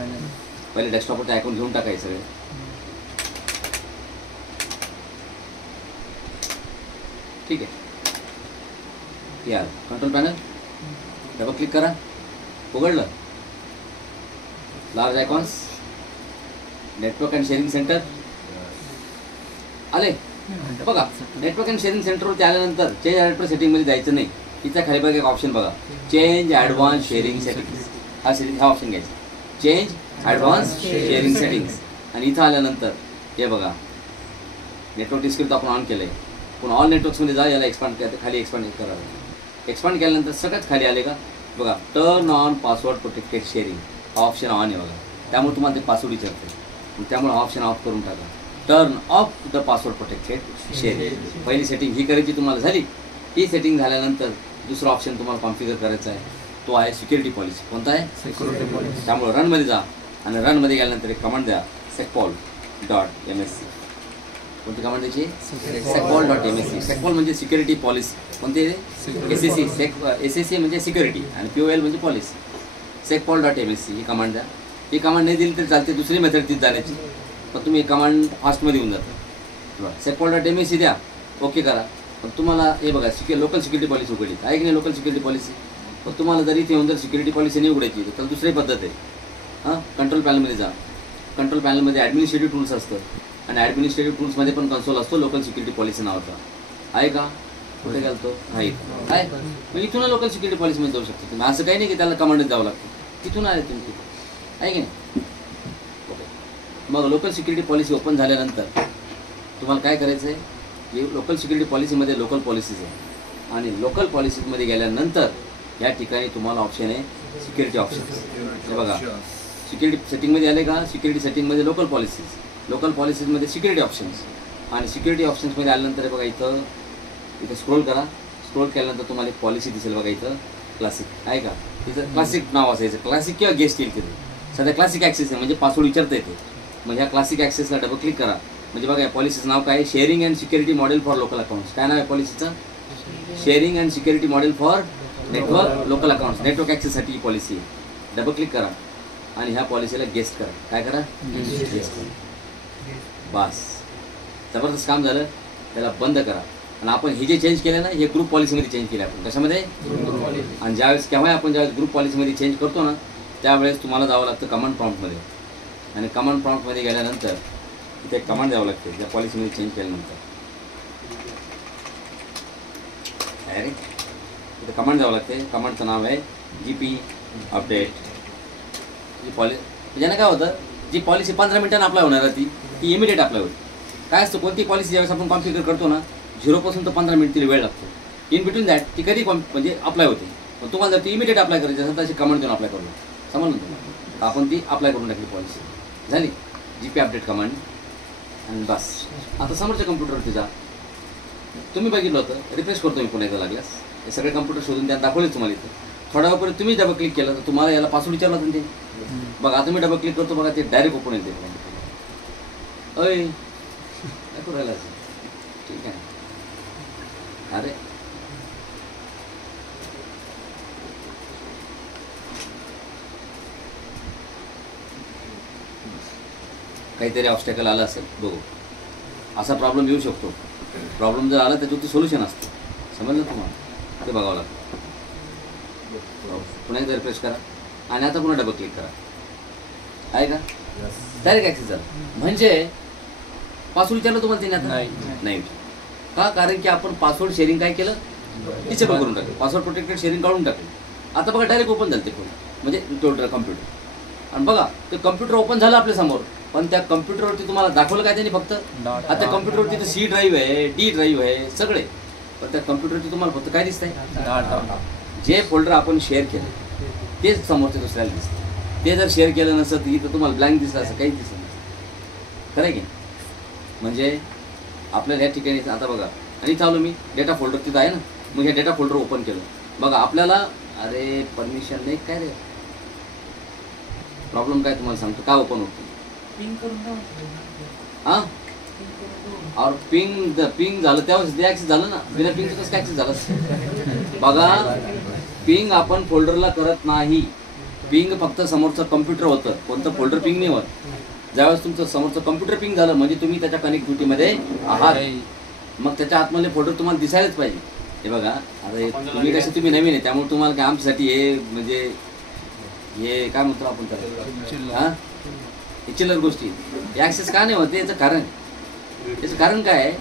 पहिले डेस्कटॉपवरती अकाउंट घेऊन टाकायचं सगळे. ठीक आहे. या कंट्रोल पॅनल डबल क्लिक करा. उघडलं. Large icons, network and sharing center आले. बघा नेटवर्क अँड शेअरिंग सेंटरवरती आल्यानंतर चेंज ॲडवान्स सेटिंगमध्ये जायचं नाही. तिचा खाली बघा एक ऑप्शन बघा, चेंज ॲडव्हान्स शेअरिंग सेटिंग्स. हा ऑप्शन घ्यायचा, चेंज ॲडव्हान्स शेअरिंग सेटिंग्स. आणि इथं आल्यानंतर हे बघा नेटवर्क डिस्क्रिप्ट आपण ऑन केलं आहे. पण ऑल नेटवर्क्समध्ये जा, याला एक्सपांड खाली एक्सपांड करा. एक्सपांड केल्यानंतर सगळ्यात खाली आले का बघा, turn on password protected sharing. हा ऑप्शन ऑन आहे बघा. त्यामुळे तुम्हाला ते पासवर्ड विचारते. त्यामुळे हा ऑप्शन ऑफ करून टाका. Turn off the password protected sharing. पहिली सेटिंग ही करायची तुम्हाला झाली. ही सेटिंग झाल्यानंतर दुसरा ऑप्शन तुम्हाला कॉन्फिगर करायचा आहे, तो आहे सिक्युरिटी पॉलिसी. कोणता आहे? Security policy. त्यामुळे रनमध्ये जा आणि रनमध्ये गेल्यानंतर एक कमांड द्या, secpol.msc. कोणती कमांड द्यायची? secpol.msc. secpol म्हणजे सिक्युरिटी पॉलिसी. कोणती? SSC म्हणजे सिक्युरिटी आणि POL म्हणजे पॉलिसी. secpol.msc ही कमांड द्या. ही कमांड नाही दिली तरी चालते, दुसरी मेथड तीच जाण्याची, पण तुम्ही कमांड फास्टमध्ये येऊन जातं. secpol.msc द्या, ओके करा. पण तुम्हाला हे बघा लोकल सिक्युरिटी पॉलिसी उघडली आहे की नाही? Local security policy. पण तुम्हाला जर इथे येऊन जर सिक्युरिटी पॉलिसी नाही उघडायची तर दुसरी पद्धत आहे. कंट्रोल पॅनलमध्ये जा. कंट्रोल पॅनलमध्ये ॲडमिनिस्ट्रेटिव्ह टूल्स असतं आणि ॲडमिनिस्ट्रेटिव्ह टूल्समध्ये पण कन्सोल असतो लोकल सिक्युरिटी पॉलिसी नावाचा. आहे का? कुठे घालतो? आहे काय? मग इथून लोकल सिक्युरिटी पॉलिसीमध्ये जाऊ शकतो तुम्ही. असं काही नाही की त्याला कमांडच जावं लागतं. तिथून आले तुम्ही आहे की नाही? ओके. मग लोकल सिक्युरिटी पॉलिसी ओपन झाल्यानंतर तुम्हाला काय करायचं आहे? हे लोकल सिक्युरिटी पॉलिसीमध्ये लोकल पॉलिसीज आहे आणि लोकल पॉलिसीजमध्ये गेल्यानंतर या ठिकाणी तुम्हाला ऑप्शन आहे सिक्युरिटी ऑप्शन्स. हे बघा सिक्युरिटी सेटिंगमध्ये आले का? सिक्युरिटी सेटिंगमध्ये लोकल पॉलिसीज, लोकल पॉलिसीजमध्ये सिक्युरिटी ऑप्शन्स. आणि सिक्युरिटी ऑप्शन्समध्ये आल्यानंतर बघा इथं स्क्रोल करा. स्क्रोल केल्यानंतर तुम्हाला एक पॉलिसी दिसेल बघा इथं, क्लासिक आहे का? तिथं क्लासिक नाव असायचं, क्लासिक किंवा गेस्ट येईल तिथे. सध्या क्लासिक ॲक्सेस आहे म्हणजे पासवर्ड विचारता येते. मग ह्या क्लासिक ॲक्सेसला डबल क्लिक करा. म्हणजे बघा या पॉलिसीचं नाव काय आहे? Sharing and security model for local accounts. काय नाव आहे पॉलिसीचं? Sharing and security model for network local accounts. Network ॲक्सेससाठी ही पॉलिसी आहे. डबल क्लिक करा आणि ह्या पॉलिसीला गेस्ट करा. काय करा? गेस्ट करा. बस जबरदस्त काम झालं. त्याला बंद करा. आणि आपण हे जे चेंज केलं ना हे ग्रुप पॉलिसीमध्ये चेंज केलं आपण. कशामध्ये? आणि ज्यावेळेस ज्यावेळेस ग्रुप पॉलिसीमध्ये चेंज करतो ना त्यावेळेस तुम्हाला जावं लागतं कमांड प्रॉम्प्टमध्ये. आणि कमांड प्रॉम्प्टमध्ये गेल्यानंतर इथे कमांड द्यावं लागते त्या पॉलिसीमध्ये चेंज केल्यानंतर. अरे इथे कमांड द्यावं लागते. कमांडचं नाव आहे GP अपडेट. जी पॉलिसी ज्यानं काय होतं, जी पॉलिसी 15 मिनिटांना अप्लाय होणार आहे ती इमिडिएट अप्लाय होते. काय असतं कोणती पॉलिसी ज्यावेळेस आपण कॉन्फिगर करतो ना 0 पासून तर 15 मिनिट तिला वेळ लागतो. इन बिटवीन दॅट ती कधी म्हणजे अप्लाय होते. पण तुम्हाला जर ती इमिडिएट अप्लाय करायची असेल तर अशी कमांड देऊन अप्लाय करू. समजलं ना तुम्हाला? आपण ती अप्लाय करून टाकली पॉलिसी. झाली GP अपडेट कमांड. आणि बस आता समोरच्या कम्प्युटरवरती जा. तुम्ही बघितलं होतं, रिफ्रेश करतो मी पुन्हा एकदा लागल्यास. हे सगळे कम्प्युटर शोधून त्यात दाखवले तुम्हाला इथं. थोड्या वेळपर्यंत तुम्ही डबल क्लिक केलं तर तुम्हाला याला पासवर्ड विचारला तुम्ही. बघा आता मी डबल क्लिक करतो बघा ते डायरेक्ट ओपन येते. अय काय करू राहिला असं? ठीक आहे. अरे काहीतरी ऑब्स्टॅकल आला असेल बघू. असा प्रॉब्लेम येऊ शकतो. प्रॉब्लेम जर आला त्याच्यावरती सोल्युशन असतं. समजलं तुम्हाला? ते बघावं लागतं. पुन्हा एकदा रिफ्रेश करा आणि आता पुन्हा डबल क्लिक करा. आहे का? डायरेक्ट ॲक्सेस झाला. म्हणजे पासवर्ड विचारलं तुम्हाला तिने आता? नाही. का? कारण की आपण पासवर्ड शेअरिंग काय केलं? डिसेबल करून टाकलं. पासवर्ड प्रोटेक्टेड शेअरिंग काढून टाकलं. आता बघा डायरेक्ट ओपन झालं ते फोन, म्हणजे टोटल कम्प्युटर. आणि बघा ते कम्प्युटर ओपन झालं आपल्या समोर, पण त्या कम्प्युटरवरती तुम्हाला दाखवलं काय त्यांनी? फक्त आता कम्प्युटरवरती सी ड्राईव्ह आहे, डी ड्राईव्ह आहे, सगळे. पण त्या कम्प्युटरवरती तुम्हाला फक्त काय दिसतंय? जे फोल्डर आपण शेअर केलं तेच समोरच्या दुसऱ्याला दिसतं. ते जर शेअर केलं नसतं तर इथं तुम्हाला ब्लँक दिसलं असं काहीच दिसत नसतं. खरं आहे की? म्हणजे आपल्याला ह्या ठिकाणी आता बघा, आणि चालू मी डेटा फोल्डर तिथं आहे ना, मग हे डेटा फोल्डर ओपन केलं. बघा आपल्याला, अरे परमिशन नाही काय रे, प्रॉब्लेम काय तुम्हाला सांगतो. काय ओपन होतं? हां, और पिंग झालं त्यावेळेस ते ॲक्सेस झालं ना. बिना पिंगचं कसं काय ॲक्सेस झालं? बघा, पिंग आपण फोल्डरला करत नाही. पिंग फक्त समोरचं कम्प्युटर होतं, कोणतं फोल्डर पिंग नाही होत. ज्यावेळेस तुमचं समोरचं कम्प्युटर पिंग झालं म्हणजे तुम्ही त्याच्या कनेक्टिव्हिटीमध्ये आहात. मग त्याच्या आतमधले फोल्डर तुम्हाला दिसायलाच पाहिजे. हे बघा, आता तुम्ही कसं तुम्ही नवीन आहे त्यामुळे तुम्हाला काय आमच्यासाठी हे म्हणजे हे काय म्हणतो आपण त्याला, हां हे चिल्लर गोष्टी. हे ॲक्सेस का नाही होते याचं कारण काय आहे?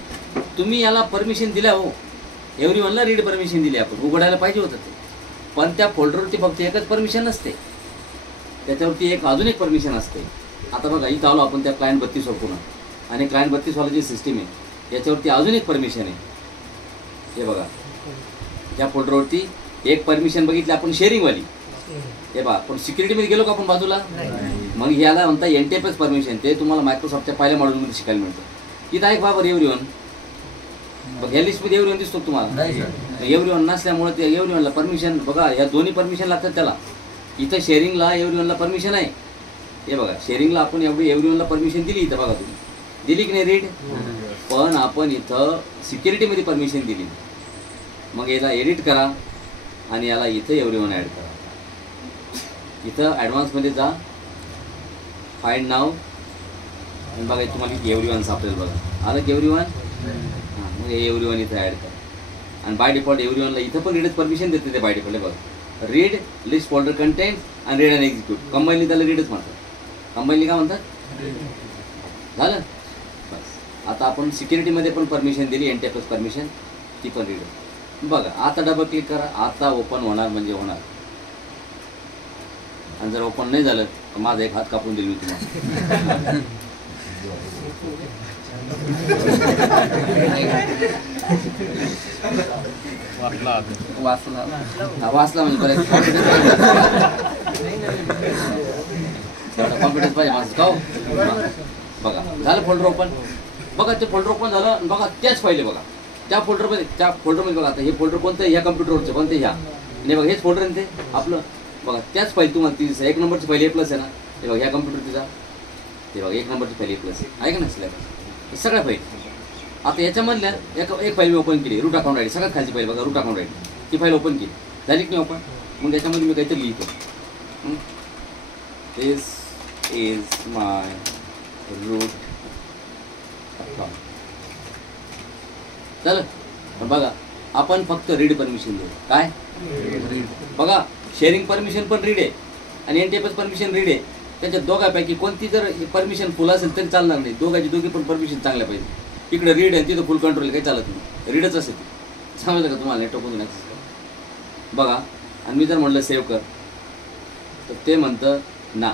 तुम्ही याला परमिशन दिल्या हो, एव्हरीवनला रीड परमिशन दिली. आपण उघडायला पाहिजे होतं ते, पण त्या फोल्डरवरती फक्त एकच परमिशन नसते, त्याच्यावरती अजून एक परमिशन असते. आता बघा इथं आलो आपण त्या क्लायंट 32 वर पुन्हा, आणि क्लायंट 32 वाला जी सिस्टीम आहे याच्यावरती अजून एक परमिशन आहे. हे बघा, त्या फोल्डरवरती एक परमिशन बघितली आपण शेअरिंगवाली. हे बघा, पण सिक्युरिटीमध्ये गेलो का आपण बाजूला, मग याला म्हणता NTFS परमिशन. ते तुम्हाला मायक्रोसॉफ्टच्या पहिल्या मॉड्यूलमध्ये शिकायला मिळतं. इथं आहे बाबर एव्हरीवन. बघ ह्या लिस्टमध्ये एव्हरीवन दिसतो तुम्हाला. एव्हरीवन नसल्यामुळे ते एव्हरीवनला परमिशन, बघा ह्या दोन्ही परमिशन लागतात त्याला. इथं शेअरिंगला एव्हरीवनला परमिशन आहे. हे बघा, शेअरिंगला आपण एव्हरीवनला परमिशन दिली. इथं बघा तुम्ही दिली की नाही रीड, पण आपण इथं सिक्युरिटीमध्ये परमिशन दिली. मग याला एडिट करा आणि याला इथं एव्हरीवन ॲड करा. इथं ॲडव्हान्समध्ये जा, फाइंड नाव, आणि बघा तुम्हाला एव्हरीवन सापडेल. बघा आलं की एव्हरीवन. हां, मग हे एव्हरीवन इथं ॲड करा. आणि बाय डिफॉल्ट एव्हरीवनला इथं पण रीडच परमिशन देते ते बाय डिफॉल्ट. बघा, रीड लिस्ट फोल्डर कंटेंट आणि रीड अँड एक्झिक्यूट. कंबाईनली त्याला रीडच म्हणतात. कंबाईनली काय म्हणतात? झालं बस. आता आपण सिक्युरिटीमध्ये पण परमिशन दिली, NTFS परमिशन, ती पण रीड. बघा आता डबल क्लिक करा. आता ओपन होणार म्हणजे होणार. आणि जर ओपन नाही झालं तर माझा एक हात कापून दिली मी तुम्हाला. वाचला म्हणजे बरं कॉन्फिडन्स पाहिजे माझं का. बघा झालं फोल्डर ओपन. बघा ते फोल्डर ओपन झालं. बघा त्याच फाईल बघा त्या फोल्डरमध्ये बघा. आता हे फोल्डर कोणतं आहे? ह्या कम्प्युटरवरचं कोणतं? ह्या नाही बघा, हेच फोल्डर आहे ते आपलं. बघा त्याच फाईल तुम्हाला ती 1 नंबरची फाईल A+ आहे ना. हे बघा ह्या कम्प्युटरचा, ते बघा 1 नंबरची फाईल A+ आहे का नाही? हे सगळ्या फाईल. आता याच्यामधल्या एक फाईल मी ओपन केली, रूट अकाउंट आयडी. सगळ्यात खालची फाईल बघा, रूट अकाउंट आयडी. ती फाईल ओपन केली, झाली की नाही ओपन? मग त्याच्यामध्ये मी काहीतरी लिहितो, दिस इज माय रूट अकाउंट. चल बघा, आपण फक्त रीड परमिशन देऊ. काय बघा, शेअरिंग परमिशन पण रीड आहे आणि NTFS परमिशन रीड आहे. त्याच्या दोघांपैकी कोणती जर परमिशन फुल असेल तरी चालणार नाही. दोघी पण परमिशन चांगल्या पाहिजे. इकडे रीड आहे तिथं फुल कंट्रोल काही चालत नाही. रीडच असेल ते. समजलं का तुम्हाला? नेटवर्कमधून ॲक्सेस बघा. आणि मी जर म्हटलं सेव्ह कर तर ते म्हणतं ना,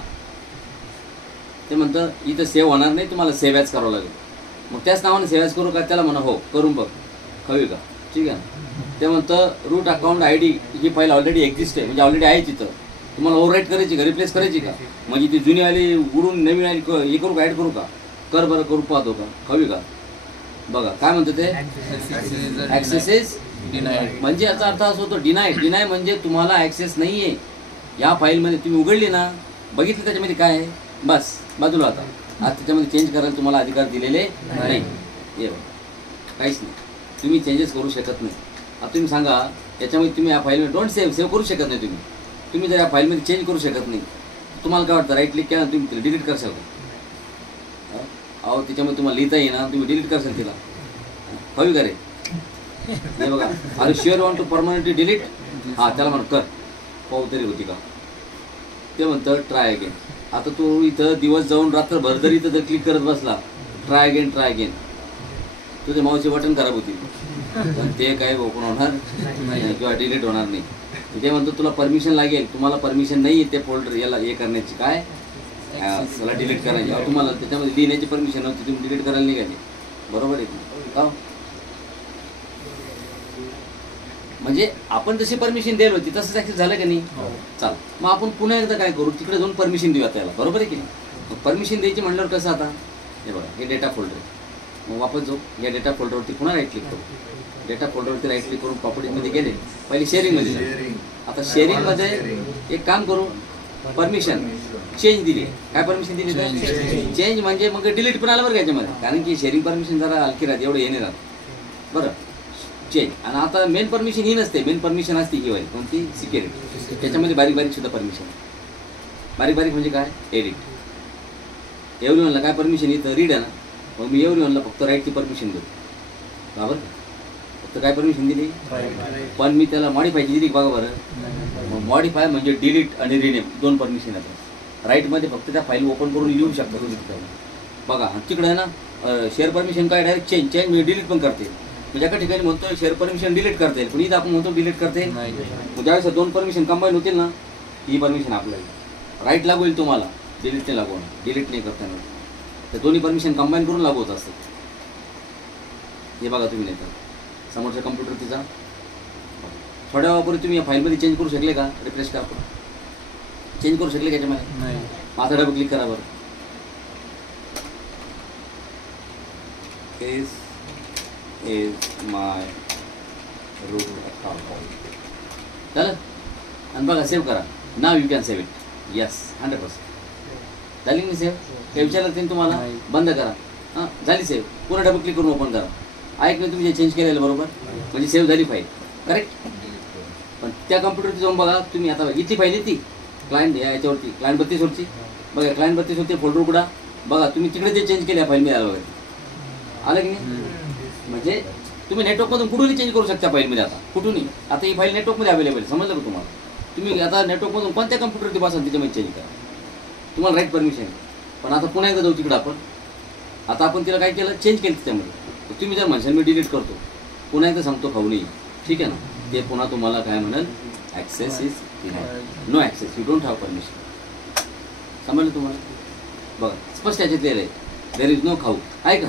ते म्हणतं इथं सेव्ह होणार नाही, तुम्हाला सेव्ह ॲज करावं लागेल. मग त्याच नावाने सेव्ह ॲज करू का? त्याला म्हणा हो करून बघ, हवी का? ठीक आहे. ते म्हणतं रूट अकाउंट आयडी ही फाईल ऑलरेडी एक्झिस्ट आहे, म्हणजे ऑलरेडी आहे तिथं. तुम्हाला ओव्हरराईट करायची का, रिप्लेस करायची का? म्हणजे ती जुनी आली उडून नवीन आली हे करू का, ॲड करू का? कर बरं, करू पाहतो का, हवी का? बघा काय म्हणतं ते, ॲक्सेस इज डिनाईड. म्हणजे याचा अर्थ असा होतो डिनाईड. डिनाय म्हणजे तुम्हाला ॲक्सेस नाही आहे या फाईलमध्ये. तुम्ही उघडली ना, बघितलं त्याच्यामध्ये काय आहे, बस बाजूला आता आज त्याच्यामध्ये चेंज करायला तुम्हाला अधिकार दिलेले नाही. हे बघा, काहीच नाही, तुम्ही चेंजेस करू शकत नाही. आता तुम्ही सांगा याच्यामध्ये तुम्ही या फाईलमध्ये डोंट सेव्ह करू शकत नाही. तुम्ही जर या फाईलमध्ये चेंज करू शकत नाही, तुम्हाला काय वाटतं राईट क्लिक केला तुम्ही डिलीट करशाल का? अहो त्याच्यामध्ये तुम्हाला लिहिता येईना, तुम्ही डिलीट करशाल तिला, हवी का रे? हे बघा, are you sure want to permanently delete? हां, त्याला म्हणत कर, पाहू तरी होती का. ते म्हणतं ट्राय अगेन. आता तो इथं दिवस जाऊन रात्रभर जर इथं जर क्लिक करत बसला ट्राय अगेन, तुझे माऊसचे बटन खराब होतील, पण ते काही ओपन होणार नाही किंवा डिलीट होणार नाही. ते म्हणतो तुला परमिशन लागेल, तुम्हाला परमिशन नाही आहे ते फोल्डर याला हे करण्याची, काय त्याला डिलीट करायची. तुम्हाला त्याच्यामध्ये लिहिण्याची परमिशन नव्हती, तुम्ही डिलीट करायला निघाले, बरोबर आहे का? म्हणजे आपण जशी परमिशन द्यायला होती तसंच ॲक्सेस झालं का नाही? चाल, मग आपण पुन्हा एकदा काय करू, तिकडे जाऊन परमिशन देऊया त्याला, बरोबर आहे की नाही? परमिशन द्यायची म्हणल्यावर कसं, आता हे बघा हे डेटा फोल्डर, मग वापस जाऊ या डेटा फोल्डरवरती पुन्हा राईट क्लिक करू. डेटा फोल्डरवरती राईट क्लिक करून प्रॉपर्टीजमध्ये गेले, पहिले शेअरिंगमध्ये. आता शेअरिंगमध्ये एक काम करू, परमिशन चेंज दिली. काय परमिशन दिली? चेंज म्हणजे मग डिलीट पण आलं बरं याच्यामध्ये, कारण की शेअरिंग परमिशन जरा हलकी राहते, एवढं येणे राहत बरं. चेंज. आणि आता मेन परमिशन ही नसते, मेन परमिशन असते ही वाली कोणती, सिक्युरिटी. त्याच्यामध्ये बारीक सुद्धा परमिशन, बारीक म्हणजे काय, एडिट. एव्हरीवनला काय परमिशन येतं, रीड आहे ना, मग मी एव्हरीवनला फक्त राईटची परमिशन देतो, बरोबर. फक्त काय परमिशन दिली, पण मी त्याला मॉडिफायची दिली बघा बरं. मग मॉडिफाय म्हणजे डिलीट आणि रिनेम दोन परमिशन येतात. राईटमध्ये फक्त त्या फाईल ओपन करून लिहू शकता तुम्ही बघा. तिकडे आहे ना शेअर परमिशन काय, डायरेक्ट चेंज मी डिलीट पण करते. म्हणजे एका ठिकाणी म्हणतो शेअर परमिशन डिलीट करता येईल, पण इथं आपण म्हणतो डिलीट करता येईल. मग ज्यावेळेस दोन परमिशन कंबाईन होतील ना, ही परमिशन आपल्याला राईट लागू येईल, तुम्हाला डिलीट नाही लागू होणार, डिलीट नाही करता येणार. तर दोन्ही परमिशन कंबाईन करून लागू होत असतात. हे बघा तुम्ही नाही तर समोरच्या कम्प्युटर तिचा थोड्या वेळापूर्वी तुम्ही या फाईलमध्ये चेंज करू शकले का? रिफ्रेश करा, चेंज करू शकले का याच्यामध्ये? माझा डबल क्लिक करा बरं. This is my root account. झालं? आणि बघा सेव्ह करा. नाव you can save it. Yes, 100%. झाली मी सेव्ह? काही विचारलं ते तुम्हाला? बंद करा. हां, झाली सेव्ह. पुन्हा डबल क्लिक करून ओपन करा. ऐक नाही तुम्ही जे चेंज केलेलं बरोबर, म्हणजे सेव्ह झाली फाईल, करेक्ट. पण त्या कम्प्युटरवरती जाऊन बघा तुम्ही, आता इथली फाईल येते क्लायंट याच्यावरती, क्लायंट 32वरची बघा, क्लायंट 32वरती फोल्डर उघडा, बघा तुम्ही तिकडे जे चेंज केले फाईल मिळालं वगैरे आलं की नाही. म्हणजे तुम्ही नेटवर्कमधून कुठूनही चेंज करू शकता फाईलमध्ये, आता कुठूनही. आता ही फाईल नेटवर्कमध्ये अवेलेबल आहे, समजलं का तुम्हाला? तुम्ही आता नेटवर्कमधून कोणत्या कम्प्युटरवरती बसा त्याच्यामध्ये चेंज करा, तुम्हाला राईट परमिशन. पण आता पुन्हा एकदा जाऊ तिकडं आपण. आता आपण तिला काय केलं, चेंज केलं त्याच्यामध्ये. तुम्ही जर म्हणशाल मी डिलीट करतो, पुन्हा एकदा सांगतो खाऊ नाही, ठीक आहे ना. ते पुन्हा तुम्हाला काय म्हणाल, access is no access, you don't have permission. समजलं तुम्हाला? बघा स्पष्ट याच्यात लिहिलं आहे, देर इज नो खाऊ, आहे का?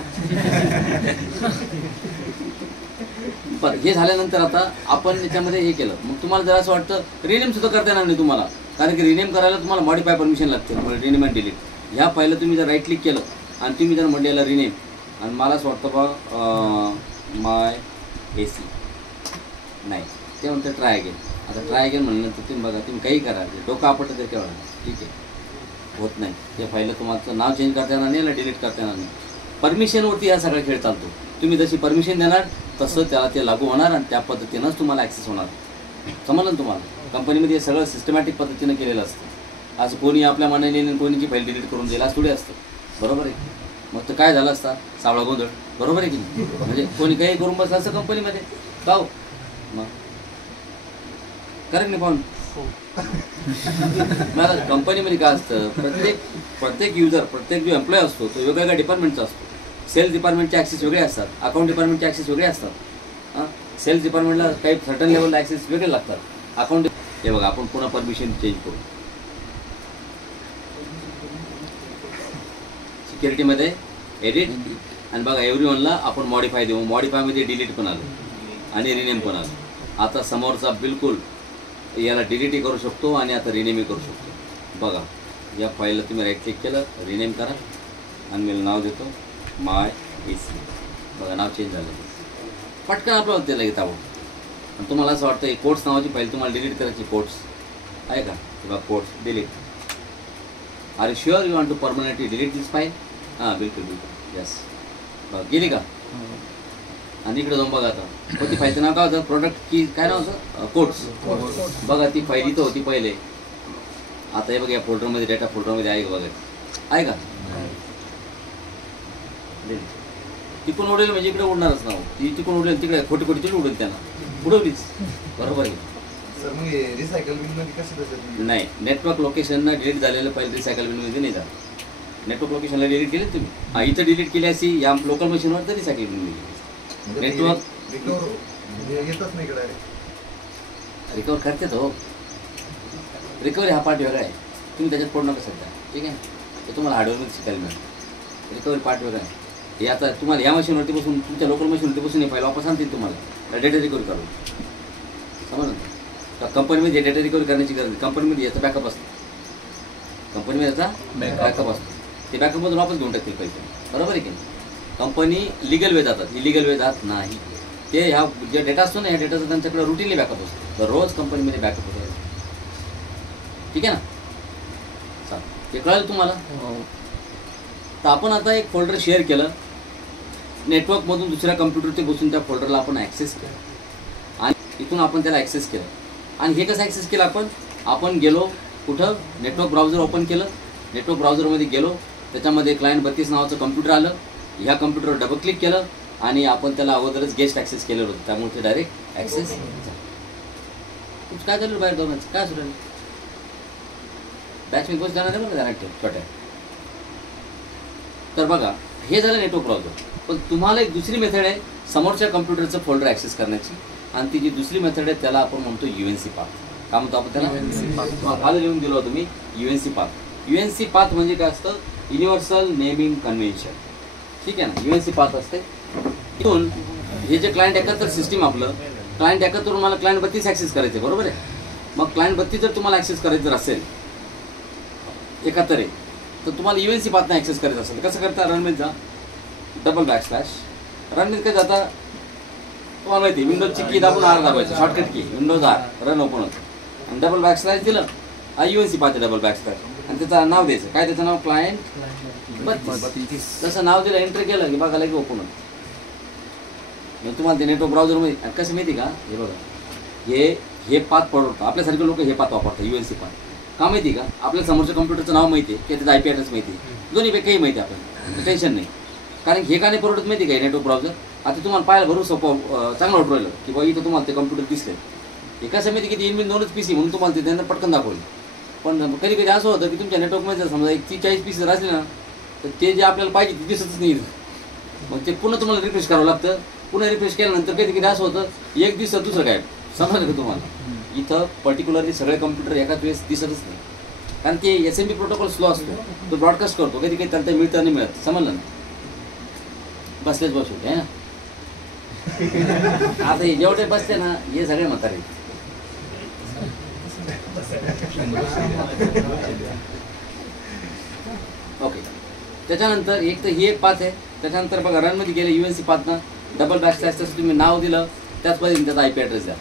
बरं, हे झाल्यानंतर आता आपण त्याच्यामध्ये हे केलं, मग तुम्हाला जर असं वाटतं रिनेम सुद्धा करता येणार नाही तुम्हाला, कारण की रिनेम करायला तुम्हाला मॉडिफाय परमिशन लागते. रिनेम अँड डिलीट ह्या फाईलला तुम्ही जर राईट क्लिक केलं आणि तुम्ही जर म्हटलं याला रिनेम, आणि मला असं वाटतं बा माय AC नाही, ते म्हणतं ट्राय अगेन. आता ट्राय अगेन म्हणल्यानंतर तुम्ही बघा, तुम्ही काही करा, डोकं आपटलं तर केव्हा, ठीक आहे, होत नाही. त्या फाईलला तुमचं नाव चेंज करता येणार नाही, याला डिलीट करता येणार नाही. परमिशनवरती हा सगळा खेळ चालतो. तुम्ही जशी परमिशन देणार तसं त्याला ते लागू होणार आणि त्या पद्धतीनंच तुम्हाला ॲक्सेस होणार. समजलं ना तुम्हाला? कंपनीमध्ये हे सगळं सिस्टमॅटिक पद्धतीनं केलेलं असतं. असं कोणी आपल्या मनाने कोणीची फाईल डिलीट करून दिला असं थोडी असतं, बरोबर आहे? मग तर काय झालं असता, सावळा गोंधळ, बरोबर आहे की नाही? म्हणजे कोणी काही करून बसलं असं कंपनीमध्ये, पाहू मग करेक्ट नाही पाहून. मला कंपनीमध्ये काय असतं, प्रत्येक युजर, प्रत्येक जो एम्प्लॉय असतो तो वेगवेगळ्या डिपार्टमेंटचा असतो. सेल्स डिपार्टमेंटचे ॲक्सेस वेगळे असतात, अकाउंट डिपार्टमेंटचे ॲक्सेस वेगळे असतात. हां, सेल्स डिपार्टमेंटला काही सर्टन लेवलला ॲक्सेस वेगळे लागतात. अकाउंट हे बघा, आपण पुन्हा परमिशन चेंज करू. सिक्युरिटीमध्ये एडिट आणि बघा एव्हरीवनला आपण मॉडिफाय देऊ. मॉडिफायमध्ये डिलीट पण आलं आणि रिनेम पण आलं. आता समोरचा बिलकुल याला डिलीटही करू शकतो आणि आता रिनेमही करू शकतो. बघा या फाईलला तुम्ही राईट क्लिक केलं, रिनेम करा आणि मी नाव देतो माय AC. बघा नाव चेंज झालं, पटकन आपलं त्याला घेत आहोत. आणि तुम्हाला असं वाटतं कोट्स नावाची फाईल तुम्हाला डिलीट करायची, कोट्स आहे का? बघा quotes delete. Are you sure you want to permanently delete this file? हां बिलकुल बिलकुल यस. बघ गेली का? आणि इकडे जाऊन बघा आता कोणती फाईलचं नाव काय होतं? प्रोडक्ट की काय नाव होतं? कोड्स. बघा ती फाईल इथं होती पहिले. आता हे बघा या फोल्डरमध्ये डेटा फोल्डरमध्ये आहे बघा. आहे का? तिकडून उडेल म्हणजे इकडे उडणारच नाव. ती तिकडून उडेल तिकडे खोटी खोटी तिकडे उडेल त्यांना उडवलीच. बरोबर आहे. रिसायकल बिनमध्ये कसं नाही नेटवर्क लोकेशनला डिलीट झालेलं पहिले रिसायकल बिनमध्ये नाही जात. नेटवर्क लोकेशनला डिलीट केले तुम्ही. हां इथं डिलीट केली अशी या लोकल मशीनवर तर रिसायकल बिनमध्ये नेटवर्क येतच नाही इकडे. रिकवर करतात हो. रिकवरी हा पार्ट वेगळा आहे. तुम्ही त्याच्यात पडू नका सध्या. ठीक आहे. ते तुम्हाला हार्डवेअरमध्ये शिकायला मिळेल. रिकवरी पार्ट वेगळा आहे. हे आता तुम्हाला या मशीनवरती बसून तुमच्या लोकल मशीनवरती बसून हे फाईल वापस आणतील तुम्हाला डेटा रिकवरी करून. समजलं का? कंपनीमध्ये डेटा रिकवरी करण्याची गरज नाही. कंपनीमध्ये याचा बॅकअप असतो. कंपनीमध्ये याचा बॅकअप असतो. ते बॅकअपमधून वापस घेऊन टाकतील पैसे. बरोबर आहे की नाही? कंपनी लिगल वे जातात. इलिगल वे जात नाही. ते ह्या जे डेटा असतो ना ह्या डेटाचा त्यांच्याकडे रुटीनली बॅकअप असतो. दररोज कंपनीमध्ये बॅकअप होतो. ठीक आहे ना? चालेल. ते कळेल तुम्हाला. तर आपण आता एक फोल्डर शेअर केलं. नेटवर्कमधून दुसऱ्या कम्प्युटरचे बसून त्या फोल्डरला आपण ॲक्सेस केलं आणि इथून आपण त्याला ॲक्सेस केलं. आणि हे कसं ॲक्सेस केलं आपण गेलो कुठं? नेटवर्क ब्राउझर ओपन केलं. नेटवर्क ब्राउझरमध्ये गेलो. त्याच्यामध्ये क्लायंट 32 नावाचं कम्प्युटर आलं. ह्या कम्प्युटरवर डबल क्लिक केलं आणि आपण त्याला अगोदरच गेस्ट ॲक्सेस केलेलं होतं. त्यामुळे ते डायरेक्ट ॲक्सेस काय झालं बाहेर जाऊन काय सुरू बॅचमध्ये बस जाणार आहे बघा डायरेक्ट छोट्या. तर बघा हे झालं नेटवर्क ब्राउझर. पण तुम्हाला एक दुसरी मेथड आहे समोरच्या कम्प्युटरचं फोल्डर ॲक्सेस करण्याची. आणि ती जी दुसरी मेथड आहे त्याला आपण म्हणतो UNC पाथ. काय म्हणतो आपण त्याला? खाली लिहून दिलं होतं मी UNC पाथ. UNC पाथ म्हणजे काय असतं? Universal naming convention. ठीक आहे ना? UNC पाथ असते. इथून हे जे क्लायंट एकत्र सिस्टीम आपलं क्लायंट एकत्र मला क्लायंट 32 ॲक्सेस करायचे. बरोबर आहे. मग क्लायंट 32 जर तुम्हाला ॲक्सेस करायचं जर असेल एकातरी तर तुम्हाला UNC पाथनं ॲक्सेस करायचं असेल कसं करता? रनमध्ये जा. Double backslash. रनमध्ये काय जाता तुम्हाला माहिती आहे विंडोजची की दाबून R दाबायचं शॉर्टकट की विंडोज R रन ओपन होतं. आणि डबल बॅकस्लॅश दिलं UNC पाथ डबल बॅकस्लॅश आणि त्याचं नाव द्यायचं. काय त्याचं नाव? क्लायंट 32. तसं नाव दिलं एंटर केलं की बघा की ओपन होतं. मग तुम्हाला ते नेटवर्क ब्राउझरमध्ये कसं माहिती का? हे बघा हे पाथ पडवतं. आपल्यासारखे लोक हे पाथ वापरतात UNC पाथ. का माहिती का? आपल्या समोरच्या कम्प्युटरचं नाव माहिती आहे की त्याचा IP ॲड्रेस माहिती आहे. दोन्हीपैकी माहिती आहे आपण टेन्शन नाही. कारण हे का नाही परवडत माहिती का नेटवर्क ब्राउझर? आता तुम्हाला पाहायला भरू सोपं चांगलं वाटू राहिलं की बाबा इथं तुम्हाला ते कम्प्युटर दिसले. हे कसं माहिती की 3 2च PC म्हणून तुम्हाला ते त्यांना पटकन दाखवलं. पण कधी कधी असं होतं की तुमच्या नेटवर्कमध्ये जर समजा 40 PC जर असले ना तर ते जे आपल्याला पाहिजे ते दिसतच नाही. मग ते पुन्हा तुम्हाला रिफ्रेश करावं लागतं. पुन्हा रिफ्रेश केल्यानंतर कधी कधी असं होतं एक दिवसात दुसरं काय समजलं का तुम्हाला? इथं पर्टिक्युलरली सगळे कम्प्युटर एकाच वेळेस दिसतच नाही. कारण ते SMB प्रोटोकॉल स्लो असतो. तो ब्रॉडकास्ट करतो. कधी कधी त्याला मिळतं नाही मिळत. समजलं ना? बसलेच बस होते आहे ना? आता हे जेवढे बसते ना हे सगळे म्हातारे. ओके. त्याच्यानंतर एक तर ही एक पाथ आहे. त्याच्यानंतर बघा रनमध्ये गेले UNC पाथनं डबल बॅकस्लॅश तसं तुम्ही नाव दिलं त्याच पद्धतीने त्याचा IP ॲड्रेस द्या.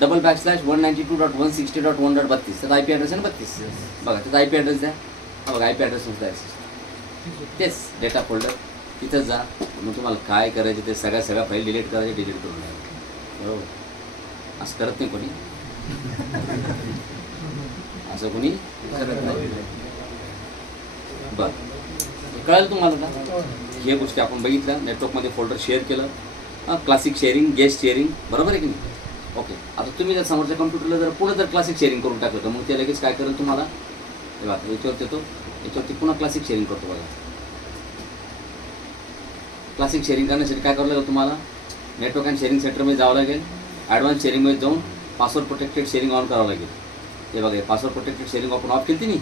डबल बॅकस्लॅश 192.160.132 त्याचा IP ॲड्रेस आहे ना 32. बघा त्याचा IP ॲड्रेस द्या. हा बघा IP ॲड्रेस नुसता ॲक्सेस तेच डेटा फोल्डर तिथं जा. मग तुम्हाला काय करायचं ते सगळ्या फाईल डिलीट करायचे डिलीट करून द्या. बरोबर? असं करत नाही कोणी. असं कोणी करत नाही. बरं कळेल तुम्हाला का? हे गोष्टी आपण बघितल्या. नेटवर्कमध्ये फोल्डर शेअर केलं. Classic sharing guest sharing. बरोबर आहे की नाही? ओके. आता तुम्ही जर समोरच्या कम्प्युटरला जर पुढे जर क्लासिक शेअरिंग करून टाकलं तर मग ते लगेच काय करेल तुम्हाला? हे बघा याच्यावरती येतो. याच्यावरती पुन्हा क्लासिक शेअरिंग करतो. बघा क्लासिक शेअरिंग करण्यासाठी काय करावं लागेल तुम्हाला? नेटवर्क अँड शेअरिंग सेंटरमध्ये जावं लागेल. ॲडव्हान्स शेअरिंगमध्ये जाऊन पासवर्ड प्रोटेक्टेड शेअरिंग ऑन करावं लागेल. हे बघा पासवर्ड प्रोटेक्टेड शेअरिंग आपण ऑफ केली नाही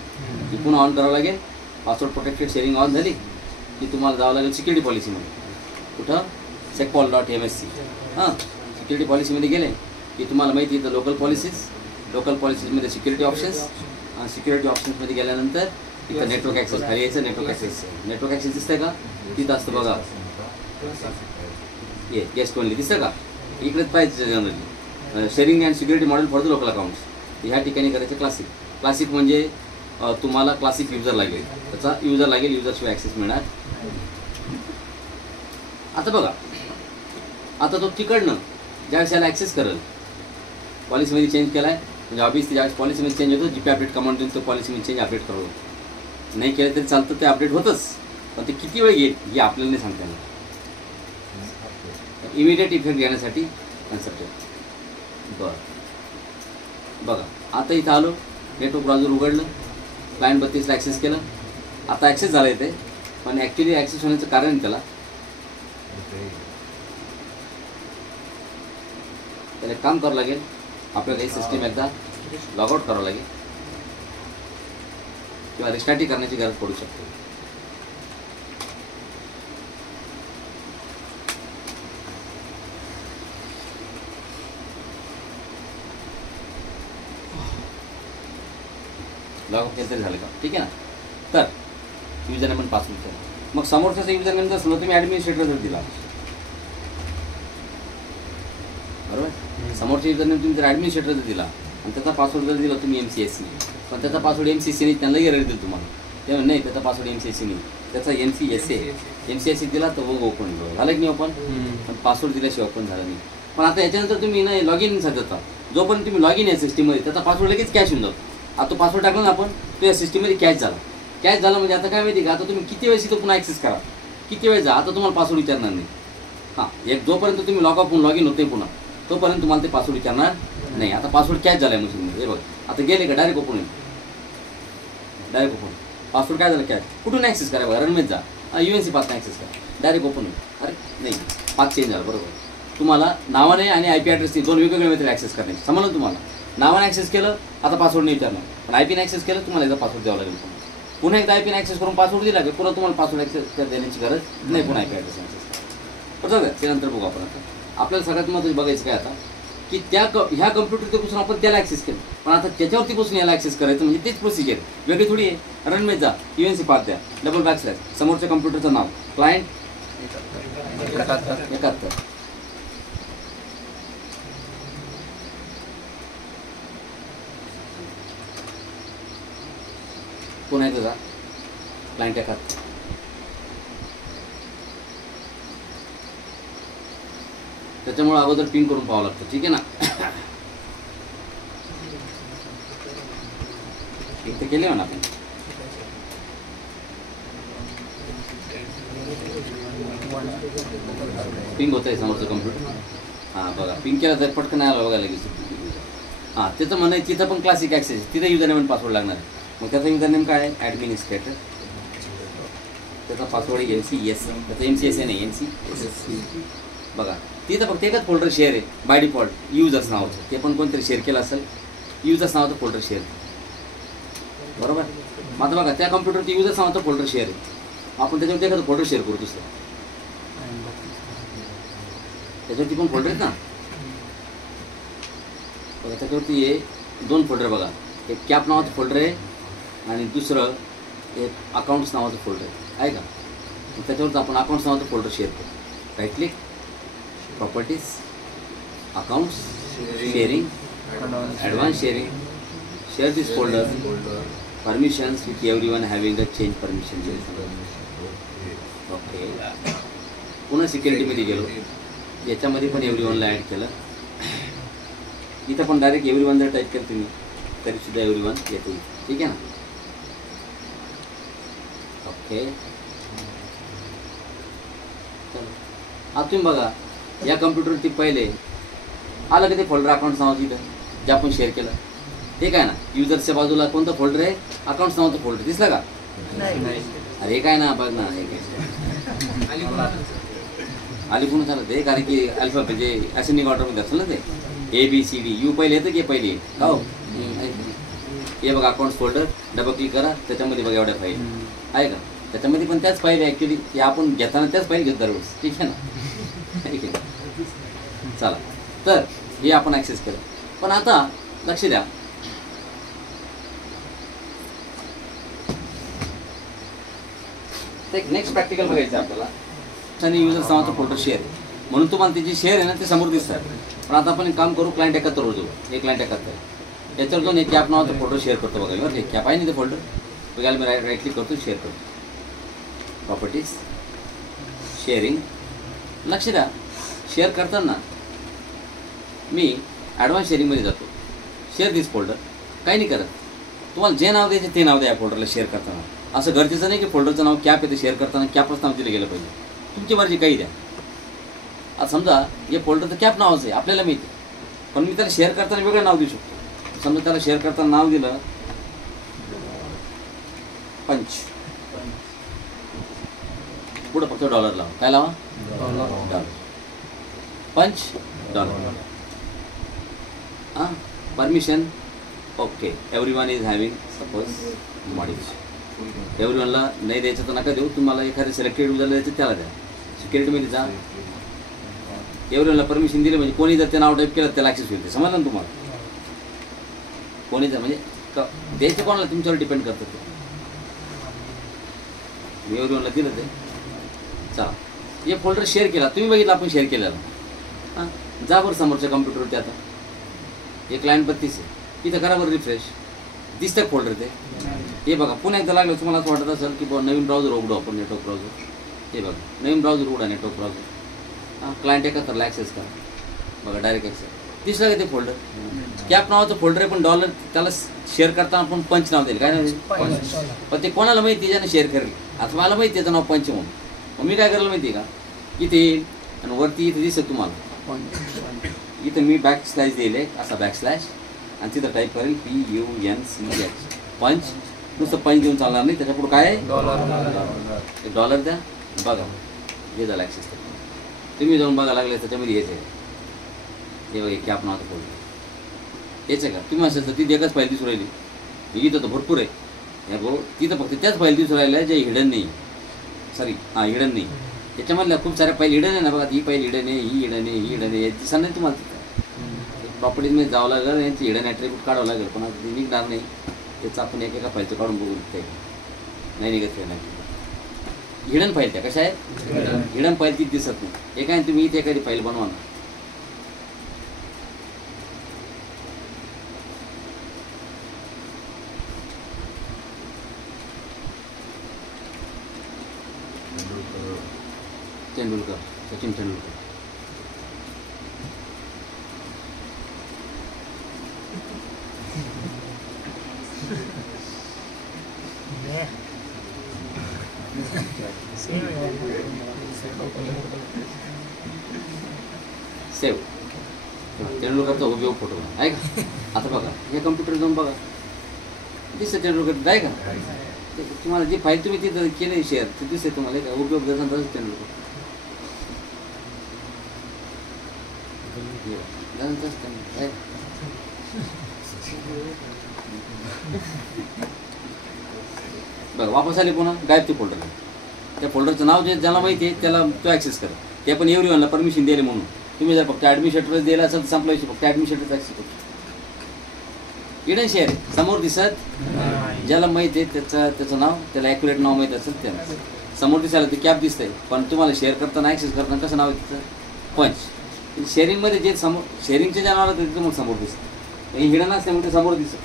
ती पुन्हा ऑन करावं लागेल. पासवर्ड प्रोटेक्टेड शेअरिंग ऑन झाली की तुम्हाला जावं लागेल सिक्युरिटी पॉलिसीमध्ये. कुठं? secpol.msc. हां सिक्युरिटी पॉलिसीमध्ये गेले की तुम्हाला माहिती आहे तर लोकल पॉलिसीजमध्ये सिक्युरिटी ऑप्शन्स. सिक्युरिटी ऑप्शन्समध्ये गेल्यानंतर इथं नेटवर्क ॲक्सेस खाली यायचं. नेटवर्क ॲक्सेस दिसतंय का? तिथं असतं बघा ये गेस्ट ओनली दिसतं का? इकडेच पाहिजे generally sharing and security model for the local accounts. ह्या ठिकाणी करायचं क्लासिक म्हणजे तुम्हाला क्लासिक युजर लागेल. त्याचा युजर लागेल. युजरशिवाय ॲक्सेस मिळणार आता बघा, आता तो तिकडनं ज्यावेळेस याला ॲक्सेस करेल, पॉलिसीमध्ये चेंज केला आहे म्हणजे ऑब्वियसली ज्यावेळेस पॉलिसीमध्ये चेंज होतो जीपी अपडेट कमांड देऊन तो पॉलिसीमध्ये चेंज अपडेट करतो. नाही केलं तरी चालतं, ते अपडेट होतंच, पण ते किती वेळ येईल हे आपल्याला नाही सांगता येणार. इमिडिएट इफेक्ट घेण्यासाठी कन्सेप्ट आहे. बरं बघा, आता इथं आलो, नेटवर्क ब्राउझर उघडलं, क्लायंट 32ला ॲक्सेस केलं. आता ॲक्सेस झालं आहे ते, पण ॲक्च्युली ॲक्सेस होण्याचं कारण आहे त्याला एक काम करावं लागेल. आपल्याला ही सिस्टीम एकदा लॉगआउट करावं लागेल किंवा रिस्टार्टही करण्याची गरज पडू शकते. लॉगआउट केलं तरी झालं का? ठीक आहे ना. तर युजर नेम पासवर्ड केला, मग समोरच्याचा युजर नेम जर समजा तुम्ही ॲडमिनिस्ट्रेटर जर दिला, बरोबर, समोरच्या युजर नेम तुम्ही जर ॲडमिनिस्ट्रेटर जर दिला आणि त्याचा पासवर्ड जर दिला तुम्ही MCSC, पण त्याचा पासवर्ड MCSC नाही, त्यांना एरर देईल तुम्हाला. तेव्हा नाही, त्याचा पासवर्ड MCSC नाही, त्याचा MCSC दिला तर मग ओपन झालं की नाही ओपन, पण पासवर्ड दिल्याशिवाय ओपन झालं नाही. पण आता याच्यानंतर तुम्ही नाही लॉग इन साधता, जोपर्यंत तुम्ही लॉग इन आहे सिस्टीममध्ये त्याचा पासवर्ड लगेच कॅश होऊन जातो. आता तो पासवर्ड टाकला ना आपण, तो या सिस्टीममध्ये कॅश झाला म्हणजे आता काय माहिती का, आता तुम्ही किती वेळेस इथं पुन्हा ॲक्सेस करा, किती वेळ जा, आता तुम्हाला पासवर्ड विचारणार नाही. हां, एक जोपर्यंत तुम्ही लॉग ऑफ होऊन लॉग इन होते पुन्हा तोपर्यंत तुम्हाला ते पासवर्ड विचारणार नाही. आता पासवर्ड कॅच झाला आहे मशीनमध्ये, हे बघ आता गेले का डायरेक्ट ओपन होईल, डायरेक्ट ओपन. पासवर्ड काय झालं कॅच, कुठून ॲक्सेस करा बघा, रनमध्ये जा, UNC पाथनं ॲक्सेस करा, डायरेक्ट ओपन होईल. अरे नाही, पाथ चेंज झाला, बरोबर. तुम्हाला नावाने आणि IP ॲड्रेसने दोन वेगवेगळे मेथड ॲक्सेस करण्याचे समजलं तुम्हाला. नावाने ॲक्सेस केलं आता पासवर्ड नाही विचारणार, पण IP ने ॲक्सेस केलं तुम्हाला एकदा पासवर्ड द्यावं लागेल. पुन्हा एकदा IP ने ॲक्सेस करून पासवर्ड दिला की पुन्हा तुम्हाला पासवर्ड ॲक्सेस देण्याची गरज नाही, पुन्हा IP ॲड्रेस ॲक्सेस बरोबर. ते नंतर बघू आपण. आता आपल्याला सगळ्यात महत्त्वाचं बघायचं काय आता की ह्या कम्प्युटरवरती बसून आपण त्याला ॲक्सेस केलं, पण आता त्याच्यावरती बसून याला ॲक्सेस करायचं म्हणजे तेच प्रोसिजर वेगळी थोडी आहे. रनमध्ये जा, UNC पाथ द्या, डबल बॅकस्लॅश, समोरच्या कम्प्युटरचं नाव, क्लायंट 71, पुन्हा येतं जा, क्लायंट 71. त्याच्यामुळे अगोदर पिन करून पाहावं लागतं, ठीक आहे ना. एक तर केले म्हणा आपण. पिंग होतं आहे समोरचं कम्प्युटर. हां बघा, पिंग केला तर पटकन आला बघायला लगेच. हां, त्याचं म्हणणं आहे तिथं पण क्लासिक ॲक्सेस, तिथं युजर नेम पासवर्ड लागणार. मग त्याचा युजर नेम काय आहे, ॲडमिनिस्ट्रेटर. त्याचा पासवर्ड आहे MCSC, त्याचा MCSC नाही MCSC. बघा तिथं फक्त एकच फोल्डर शेअर आहे बाय डिफॉल्ट, युजर्स नावाचं. ते पण कोणतरी शेअर केलं असेल, युजर्स नावाचं फोल्डर शेअर, बरोबर. मग आता बघा त्या कम्प्युटरवरती युजर्स नावाचं फोल्डर शेअर आहे, आपण त्याच्यावरती एखादं फोल्डर शेअर करू दुसरं, त्याच्यावरती पण फोल्डर आहेत ना. बघा त्याच्यावरती हे 2 फोल्डर बघा, एक कॅप नावाचं फोल्डर आहे आणि दुसरं एक अकाउंट्स नावाचं फोल्डर आहे का. त्याच्यावरती आपण अकाउंट्स नावाचं फोल्डर शेअर करू. Right click, properties, accounts, sharing, advance sharing, share this folder, permissions with everyone having a change permission. Okay, पुन्हा सिक्युरिटीमध्ये गेलो, याच्यामध्ये पण एव्हरीवनला ॲड केलं. इथं पण डायरेक्ट एव्हरीवन जर टाईप केलं तुम्ही तरीसुद्धा एव्हरीवन येते, ठीक आहे ना. ओके, चलो आता तुम्ही बघा या कम्प्युटरवरती पहिले आलं की ते फोल्डर अकाउंट्स नावाचं इथं जे आपण शेअर केलं, ठीक आहे ना. युजर्सच्या बाजूला कोणतं फोल्डर आहे, अकाउंट्स नावाचं फोल्डर दिसलं का. अरे हे काय ना बघ ना, हे काय आली झालं ते, कारण की अल्फा म्हणजे असेंडिंग ऑर्डरमध्ये असेल ना ते, ABCD. यू पहिले येतं की पहिले हो. हे बघा अकाउंट्स फोल्डर, डबल क्लिक करा, त्याच्यामध्ये बघा एवढ्या फाईल आहे का. त्याच्यामध्ये पण त्याच फाईल आहे ॲक्च्युली, की आपण घेताना त्याच फाईल घेत दरवेळेस, ठीक आहे ना. ठीक आहे, चला तर हे आपण ॲक्सेस केलं. पण आता लक्ष द्या, एक नेक्स्ट प्रॅक्टिकल बघायचं आहे आपल्याला. आणि युजर्स नावाचं फोल्डर शेअर आहे म्हणून तुम्हाला त्याची शेअर आहे ना ते समोर दिसतात. पण आता आपण एक काम करू, क्लायंट 71 वर जाऊ. हे क्लायंट 71 याच्यावर जाऊन एक कॅप नावाचं फोल्डर शेअर करतो बघा. बरं, एक कॅप आहे ना ते फोल्डर बघायला मी राईट क्लिक करतो, शेअर करतो, प्रॉपर्टीज, शेअरिंग. लक्ष द्या, शेअर करताना मी ॲडव्हान्स शेअरिंगमध्ये जातो. शेअर दिस फोल्डर, काही नाही करत. तुम्हाला जे नाव द्यायचे ते नाव द्या या फोल्डरला शेअर करताना. असं गरजेचं नाही की फोल्डरचं नाव कॅप येते शेअर करताना कॅपच नाव दिलं गेलं पाहिजे. तुमची मर्जी काही द्या. आता समजा हे फोल्डरचं कॅप नावच आहे, आपल्याला माहिती आहे, पण मी त्याला शेअर करताना वेगळं नाव देऊ शकतो. समजा त्याला शेअर करताना नाव दिलं पंच, पुढं फक्त डॉलर लावा. काय लावा? डॉलर. पंच डॉलर. हां, permission okay. Everyone is having suppose modification. एव्हरीवनला नाही द्यायचं तर नका देऊ. तुम्हाला एखाद्या सिलेक्टेड युजरला द्यायचं त्याला द्या. सिक्युरिटीमध्ये जा, एव्हरीवनला परमिशन दिली म्हणजे कोणी जर ते नाव टाईप केलं त्याला ॲक्सेस होईल. समजलं ना तुम्हाला? कोणी जर म्हणजे द्यायचं कोणाला तुमच्यावर डिपेंड करतं ते. मी एव्हरीवनला दिलं ते. चला, हे फोल्डर शेअर केला, तुम्ही बघितलं आपण शेअर केलेला. हां, जा बरं समोरच्या कम्प्युटरवरती. आता हे क्लायंट 32 आहे. इथं करा बरं रिफ्रेश. दिसतं फोल्डर ते. हे बघा, पुन्हा एकदा लागलं तुम्हाला असं वाटत असेल की बुवा नवीन ब्राउझर उघडू आपण, नेटवर्क ब्राउझर. हे बघा, नवीन ब्राउझर उघडा, नेटवर्क ब्राउझर. हां, क्लायंट एकाहत्तरला ॲक्सेस करा. बघा, डायरेक्ट ॲक्सेस. दिसलं का ते फोल्डर? कॅप नावाचं फोल्डर आहे, पण डॉलर त्याला शेअर करताना आपण पंच नाव देईल. काय नाव देईल? पण ते कोणाला माहिती ज्याने शेअर करेल? आता मला माहिती त्याचं नाव पंच म्हणून. मग मी काय करायला माहिती आहे का? इथे येईल आणि वरती इथे दिसत तुम्हाला इथं मी बॅक स्लॅश देईल असा बॅक स्लॅश, आणि तिथं टाईप करेल PUNCH पंच. नुसतं पंच देऊन चालणार नाही, त्याच्यापुढं काय आहे? डॉलर द्या. बघा, हे झालं ॲक्सेस. तुम्ही जाऊन बघा लागले त्याच्यामध्ये हेच आहे. हे बघा, कॅप नावाचं फोल्डर हेच आहे का? तुम्ही असेल तर ती एकच फाईल दिसून राहिली. इथं तर भरपूर आहे. हे भाऊ, तिथं फक्त त्याच फाईल दिसून राहिल्या जे हिडन नाही. सॉरी, हां, हिडन नाही. त्याच्यामधल्या खूप साऱ्या फाईल हिडन आहे ना. बघा, ही फाईल हिडन आहे, ही हिडन आहे, ही हिडन आहे. दिसणार नाही तुम्हाला. तिथं प्रॉपर्टीजमध्ये जावं लागेल, यांची हिडन ॲट्रिब्यूट काढावं लागेल. पण आता ते निघणार नाही. त्याचं आपण एकेका फाईलचं काढून बघू ते नाही निघत काय नाही. हिडन फाईल त्या कशा आहेत? हिडन फाईल ती दिसत नाही. एक आहे, तुम्ही इथे एखादी फाईल बनवा ना. तेंडुलकर, सचिन तेंडुलकर. सेव्ह. तेंडुलकरचा उपयोग फोटो आहे का? आता बघा, हे कम्प्युटर जाऊन बघा, दिसतं तेंडुलकर आहे का? तुम्हाला जी फाईल तुम्ही तिथं केली शेअर ते दिसते तुम्हाला का? उपयोग जसा तसंच तेंडुलकर. बघा, वापस आले पुन्हा गायब ते फोल्डर. त्या फोल्डरचं नाव जे ज्याला माहिती आहे त्याला तो ॲक्सेस करा. ते पण एव्हरीवनला परमिशन दिले म्हणून. तुम्ही जर फक्त ॲडमिनिस्ट्रेटरच दिला असेल तर संपला विषय. फक्त ॲडमिनिस्ट्रेटरच ॲक्सेस करू. हिडन शेअर आहे, समोर दिसत. ज्याला माहिती आहे त्याचं नाव, त्याला ॲक्युरेट नाव माहीत असेल त्याला समोर दिसायला ते कॅप दिसतंय. पण तुम्हाला शेअर करताना ॲक्सेस करताना कसं नाव आहे तिचं? पंच. शेअरिंगमध्ये जे समोर शेअरिंगचे जे नाव आहे ते मग समोर दिसतं. हे हिडन असल्यामुळे ते समोर दिसतं.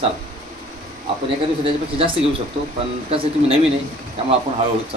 चला, आपण एका दिवसात त्याच्यापेक्षा जास्त घेऊ शकतो, पण कसं तुम्ही नवीन आहे त्यामुळे आपण हळूहळू चालू.